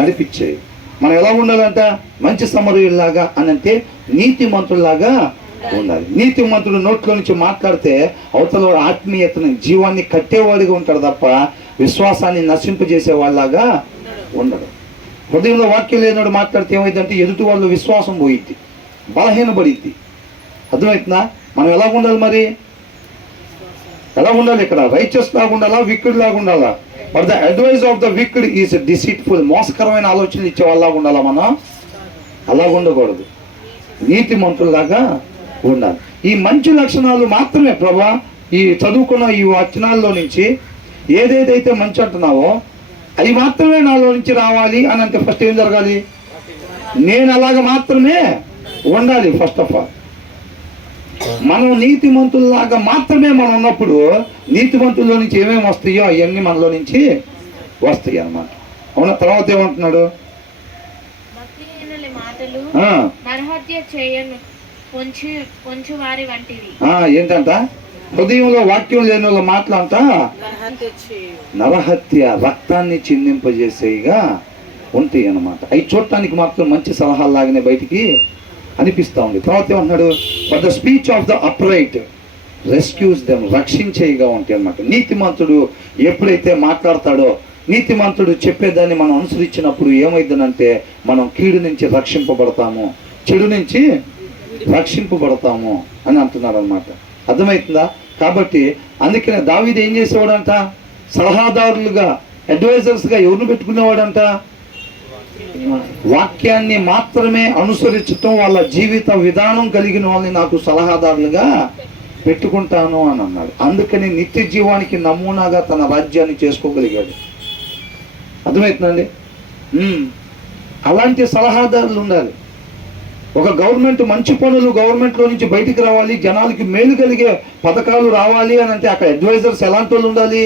నడిపించేవి. మనం ఎలా ఉండాలంట? మంచి సమరయుల్లాగా అని అంటే నీతి మంత్రుల్లాగా ఉండాలి. నీతి మంత్రుడు నోట్లో నుంచి మాట్లాడితే అవతల ఆత్మీయతను, జీవాన్ని కట్టేవాడిగా ఉంటాడు తప్ప విశ్వాసాన్ని నశింపజేసే వాళ్ళలాగా ఉండడు. హృదయంలో వాక్యం లేనివాడు మాట్లాడితే ఏమైందంటే ఎదుటి వాళ్ళు విశ్వాసం పోయిద్ది, బలహీనపడిద్ది. అర్థమవుతుందా? మనం ఎలా ఉండాలి? మరి ఎలా ఉండాలి? ఇక్కడ రైచస్ లాగా ఉండాలా, విక్డ్ లాగా ఉండాలా? But the advice of the wicked is deceitful. మోసకరమైన ఆలోచనలు ఇచ్చే వాళ్ళలాగా ఉండాలా? మనం అలా ఉండకూడదు, నీతి మంత్రుల్లాగా ఉండాలి. ఈ మంచి లక్షణాలు మాత్రమే ప్రభా, ఈ చదువుకున్న ఈ వచనాల్లో నుంచి ఏదేదైతే మంచి అంటున్నావో అవి మాత్రమే నాలో నుంచి రావాలి అని అంటే ఫస్ట్ ఏం జరగాలి? నేను అలాగ మాత్రమే ఉండాలి. ఫస్ట్ ఆఫ్ ఆల్ మనం నీతిమంతుల్లాగా మాత్రమే మనం ఉన్నప్పుడు నీతిమంతుల్లో నుంచి ఏమేమి వస్తాయో అవన్నీ మనలో నుంచి వస్తాయి అన్నమాట. అవునా? తర్వాత ఏమంటున్నాడు? ఏంటంట? హృదయంలో వాక్యం లేని వాళ్ళ మాటలంట నరహత్య, రక్తాన్ని చిందింపజేసేగా ఉంటాయి అన్నమాట. అవి చూడటానికి మాత్రం మంచి సలహాలు లాగానే బయటికి అనిపిస్తూ ఉంది. తర్వాత ఏమంటున్నాడు? But the speech of the upright rescues them, రక్షించేయిగా ఉంటాయి అన్నమాట. నీతిమంతుడు ఎప్పుడైతే మాట్లాడతాడో, నీతిమంతుడు చెప్పేదాన్ని మనం అనుసరించినప్పుడు ఏమైందనంటే మనం కీడు నుంచి రక్షింపబడతాము, చెడు నుంచి రక్షింపబడతాము అని అంటున్నారు అనమాట. అర్థమవుతుందా? కాబట్టి అందుకనే దావీదు ఏం చేసేవాడంట? సలహాదారులుగా, అడ్వైజర్స్గా ఎవరిని పెట్టుకునేవాడంట? వాక్యాన్ని మాత్రమే అనుసరించటం, వాళ్ళ జీవిత విధానం కలిగిన వాళ్ళని నాకు సలహాదారులుగా పెట్టుకుంటాను అని అన్నాడు. అందుకని నిత్య జీవానికి నమూనాగా తన రాజ్యాన్ని చేసుకోగలిగాడు. అర్థమవుతుందండి? అలాంటి సలహాదారులు ఉండాలి. ఒక గవర్నమెంట్ మంచి పనులు గవర్నమెంట్లో నుంచి బయటికి రావాలి, జనాలకి మేలు కలిగే పథకాలు రావాలి అని అంటే అక్కడ అడ్వైజర్స్ ఎలాంటి వాళ్ళు ఉండాలి?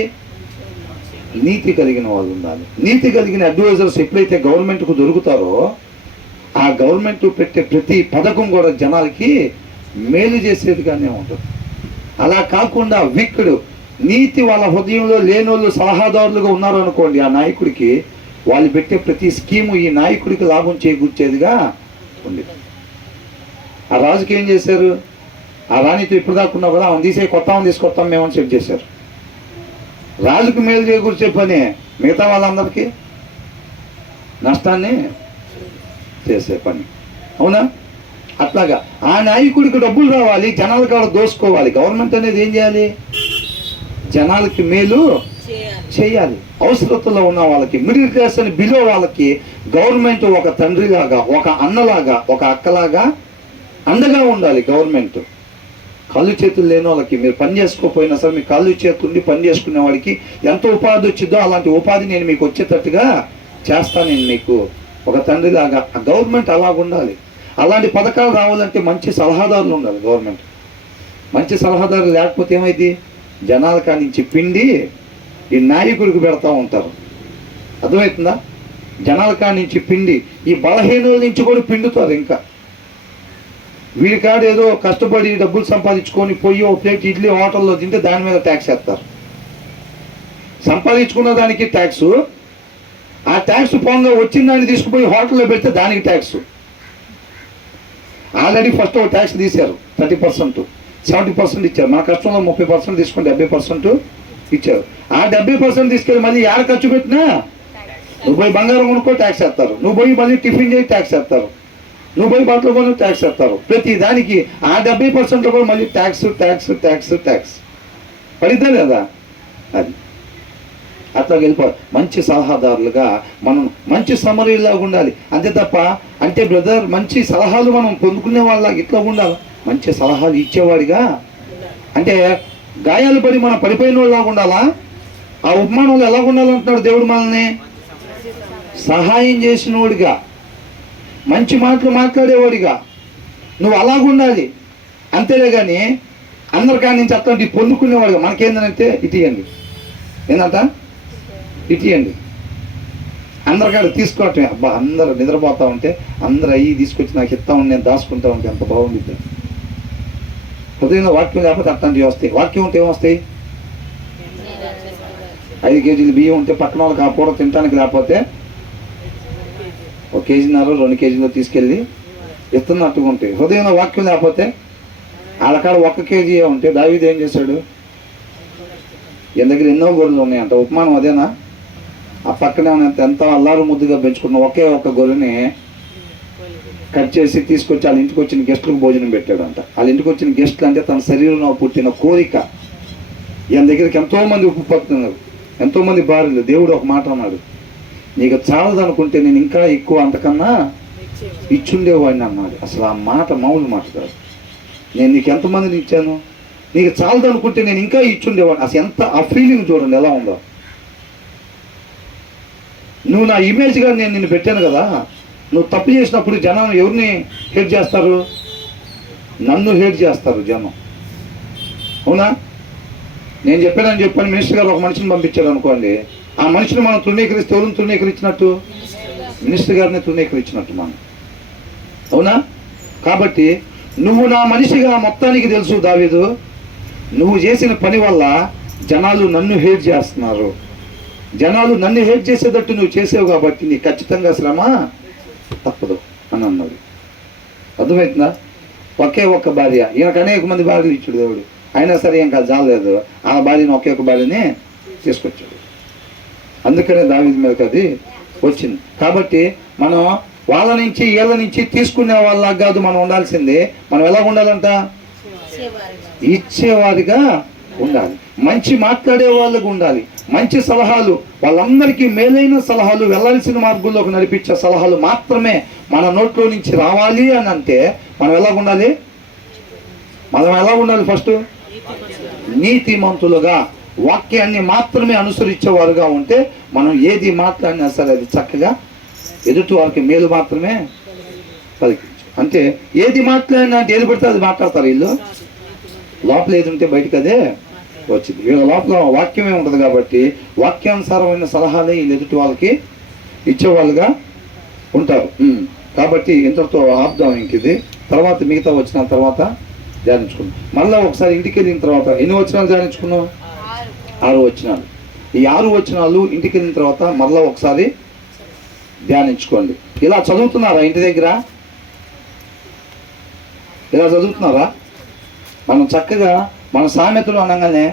నీతి కలిగిన వాళ్ళు ఉండాలి. నీతి కలిగిన అడ్వైజర్స్ ఎప్పుడైతే గవర్నమెంట్కు దొరుకుతారో ఆ గవర్నమెంట్ పెట్టే ప్రతి పథకం కూడా జనాలకి మేలు చేసేదిగానే ఉంటుంది. అలా కాకుండా విక్కుడు నీతి వాళ్ళ హృదయంలో లేనోళ్ళు సలహాదారులుగా ఉన్నారు అనుకోండి, ఆ నాయకుడికి వాళ్ళు పెట్టే ప్రతి స్కీము ఈ నాయకుడికి లాభం చేకూర్చేదిగా ఉంది. ఆ రాజుకి ఏం చేశారు? ఆ రాణితో ఇప్పుడు దాకున్నా కూడా ఆమె తీసే కొత్త ఆమె తీసుకొస్తాం మేమని సెట్ చేశారు. రాజుకు మేలు చేకూర్చే పని మిగతా వాళ్ళందరికీ నష్టాన్ని చేసే పని. అవునా? అట్లాగా ఆ నాయకుడికి డబ్బులు రావాలి, జనాల కాడ దోసుకోవాలి. గవర్నమెంట్ అనేది ఏం చేయాలి? జనాలకి మేలు చేయాలి. అవసరతలో ఉన్న వాళ్ళకి, మిడిల్ క్లాస్ అని బిలో వాళ్ళకి గవర్నమెంట్ ఒక తండ్రిలాగా, ఒక అన్నలాగా, ఒక అక్కలాగా అండగా ఉండాలి. గవర్నమెంట్ కాళ్ళు చేతులు లేని వాళ్ళకి, మీరు పని చేసుకోకపోయినా సరే మీ కాళ్ళు చేతులు పని చేసుకునే వాడికి ఎంత ఉపాధి వచ్చిందో అలాంటి ఉపాధి నేను మీకు వచ్చేటట్టుగా చేస్తాను. నేను మీకు ఒక తండ్రిలాగా. ఆ గవర్నమెంట్ అలాగ ఉండాలి. అలాంటి పథకాలు రావాలంటే మంచి సలహాదారులు ఉండాలి. గవర్నమెంట్ మంచి సలహాదారులు లేకపోతే ఏమైంది? జనాల కాడి నుంచి పిండి ఈ నాయకుడికి పెడతా ఉంటారు. అర్థమవుతుందా? జనాల కాడి నుంచి పిండి ఈ బలహీనుల నుంచి కూడా పిండుతారు. ఇంకా వీడి కాడ ఏదో కష్టపడి డబ్బులు సంపాదించుకొని పోయి ఒక ప్లేట్ ఇడ్లీ హోటల్లో తింటే దాని మీద ట్యాక్స్ వేస్తారు. సంపాదించుకున్న దానికి ట్యాక్స్, ఆ ట్యాక్స్ పోగా వచ్చిన దాన్ని తీసుకుపోయి హోటల్లో పెడితే దానికి ట్యాక్స్. ఆల్రెడీ ఫస్ట్ ఒక ట్యాక్స్ తీశారు 30%, 70% ఇచ్చారు. మన కష్టంలో 30% తీసుకొని 70% ఇచ్చారు. ఆ 70% తీసుకెళ్ళి మళ్ళీ యాడ ఖర్చు పెట్టినా నువ్వు పోయి బంగారం కొనుక్కో ట్యాక్స్ వేస్తారు, నువ్వు పోయి మళ్ళీ టిఫిన్ చేయి ట్యాక్స్ వేస్తారు, నువ్వు పోయి బట్టలు కొని ట్యాక్స్ వేస్తారు. ప్రతి దానికి ఆ 70%లో కూడా మళ్ళీ ట్యాక్స్ ట్యాక్స్ ట్యాక్స్ ట్యాక్స్ పడిద్దా లేదా? అది అట్లా వెళ్ళిపోవాలి. మంచి సలహాదారులుగా మనం మంచి సమరీలాగా ఉండాలి. అంతే తప్ప అంటే బ్రదర్ మంచి సలహాలు మనం పొందుకునే వాళ్ళకి ఇట్లా ఉండాలి. మంచి సలహాలు ఇచ్చేవాడిగా, అంటే గాయాలు పడి మనం పడిపోయిన వాళ్ళలాగా ఉండాలా? ఆ ఉపమానంలో ఎలా ఉండాలంటున్నాడు దేవుడు మనల్ని? సహాయం చేసినవాడిగా, మంచి మాటలు మాట్లాడేవాడిగా నువ్వు అలాగుండాలి. అంతేలే కానీ అందరికాడి నుంచి అట్లాంటి పొందుకునేవాడిగా మనకేంటంటే ఇటీయండి, ఏంటంట ఇటీయండి, అందరికాడ తీసుకోవటమే. అబ్బా అందరు నిద్రపోతా ఉంటే అందరు అయ్యి తీసుకొచ్చి నాకు ఇస్తా ఉండి నేను దాచుకుంటా ఉంటే ఎంత బాగుంది. హృదయంలో వాక్యం లేకపోతే అట్లాంటివి వస్తాయి. వాక్యం ఉంటే ఏమొస్తాయి? 5 కేజీలు బియ్యం ఉంటే పక్కన వాళ్ళకి ఆ పూట తినడానికి లేకపోతే 1 కేజీన్నర 2 కేజీలో తీసుకెళ్ళి ఎత్తున్నట్టుగా ఉంటాయి. హృదయంలో వాక్యం లేకపోతే వాళ్ళ కాడ 1 కేజీ ఉంటే దావీదు ఏం చేశాడు? ఈయన దగ్గర ఎన్నో గొర్రెలు ఉన్నాయంట. ఉపమానం అదేనా? ఆ పక్కనే ఎంత అల్లారు ముద్దుగా పెంచుకున్న ఒకే ఒక గొర్రెని కట్ చేసి తీసుకొచ్చి వాళ్ళ ఇంటికి వచ్చిన గెస్టులకు భోజనం పెట్టాడంట. వాళ్ళ ఇంటికి వచ్చిన గెస్టులు అంటే తన శరీరంలో పుట్టిన కోరిక. ఈయన దగ్గరికి ఎంతోమంది ఉపపత్తున్నారు, ఎంతోమంది భార్యలు. దేవుడు ఒక మాట అన్నాడు, నీకు చాలదు అనుకుంటే నేను ఇంకా ఎక్కువ అంతకన్నా ఇచ్చుండేవాడిని అన్నాడు. అసలు ఆ మాట మామూలు మాట కాదు. నేను నీకు ఎంతమందిని ఇచ్చాను, నీకు చాలదు అనుకుంటే నేను ఇంకా ఇచ్చుండేవాడిని. అసలు ఎంత ఆ ఫీలింగ్ చూడండి ఎలా ఉందో. నువ్వు నా ఇమేజ్గా నేను నిన్ను పెట్టాను కదా, నువ్వు తప్పు చేసినప్పుడు జనం ఎవరిని హేట్ చేస్తారు? నన్ను హేట్ చేస్తారు జనం. అవునా? నేను చెప్పానని చెప్పని మినిస్టర్ గారు ఒక మనిషిని పంపించాడు అనుకోండి, ఆ మనిషిని మనం తృణీకరిస్తే ఎవరిని తృణీకరించినట్టు? మినిస్టర్ గారిని తృణీకరించినట్టు మనం. అవునా? కాబట్టి నువ్వు నా మనిషిగా మొత్తానికి తెలుసు దావీదు, నువ్వు చేసిన పని వల్ల జనాలు నన్ను హేట్ చేస్తున్నారు. జనాలు నన్ను హేట్ చేసేటట్టు నువ్వు చేసావు కాబట్టి నీ ఖచ్చితంగా శ్రమ తప్పదు అని అన్నాడు. అర్థమవుతుందా? ఒకే ఒక్క భార్య, ఈయనకు అనేక మంది భార్యలు ఇచ్చాడు దేవుడు. అయినా సరే ఇంకా జాలేదు, ఆ భార్యని ఒకే ఒక భార్యని తీసుకొచ్చాడు. అందుకనే దావీదు మీదకి అది వచ్చింది. కాబట్టి మనం వాళ్ళ నుంచి వీళ్ళ నుంచి తీసుకునే వాళ్ళ కాదు మనం ఉండాల్సింది. మనం ఎలా ఉండాలంట? ఇచ్చేవారిగా ఉండాలి. మంచి మాట్లాడే వాళ్ళకు ఉండాలి. మంచి సలహాలు, వాళ్ళందరికీ మేలైన సలహాలు, వెళ్ళాల్సిన మార్గంలోకి నడిపించే సలహాలు మాత్రమే మన నోట్లో నుంచి రావాలి అని అంటే మనం ఎలా ఉండాలి? మనం ఎలా ఉండాలి? ఫస్ట్ నీతిమంతులుగా వాక్యాన్ని మాత్రమే అనుసరించేవారుగా ఉంటే మనం ఏది మాట్లాడినా సరే అది చక్కగా ఎదుటి వారికి మేలు మాత్రమే పలికించు. అంటే ఏది మాట్లాడినా అంటే ఏది పడితే అది మాట్లాడతారు వీళ్ళు. లోపల ఏది ఉంటే బయటకు అదే వచ్చింది. వీళ్ళ లోపల వాక్యమే ఉంటుంది కాబట్టి వాక్యానుసారమైన సలహాలే వీళ్ళు ఎదుటి వాళ్ళకి ఇచ్చేవాళ్ళుగా ఉంటారు. కాబట్టి ఇంతటితో ఆపుదాం. ఇంక ఇది తర్వాత మిగతా వచ్చిన తర్వాత ధ్యానించుకున్నాం. మళ్ళీ ఒకసారి ఇంటికి వెళ్ళిన తర్వాత ఎన్ని వచనాలు ధ్యానించుకున్నాం? 6 వచనాలు. ఈ 6 వచనాలు ఇంటికి వెళ్ళిన తర్వాత మళ్ళీ ఒకసారి ధ్యానించుకోండి. ఇలా చదువుతున్నారా? ఇంటి దగ్గర ఇలా చదువుతున్నారా? మనం చక్కగా మన సామెతలు అనగానే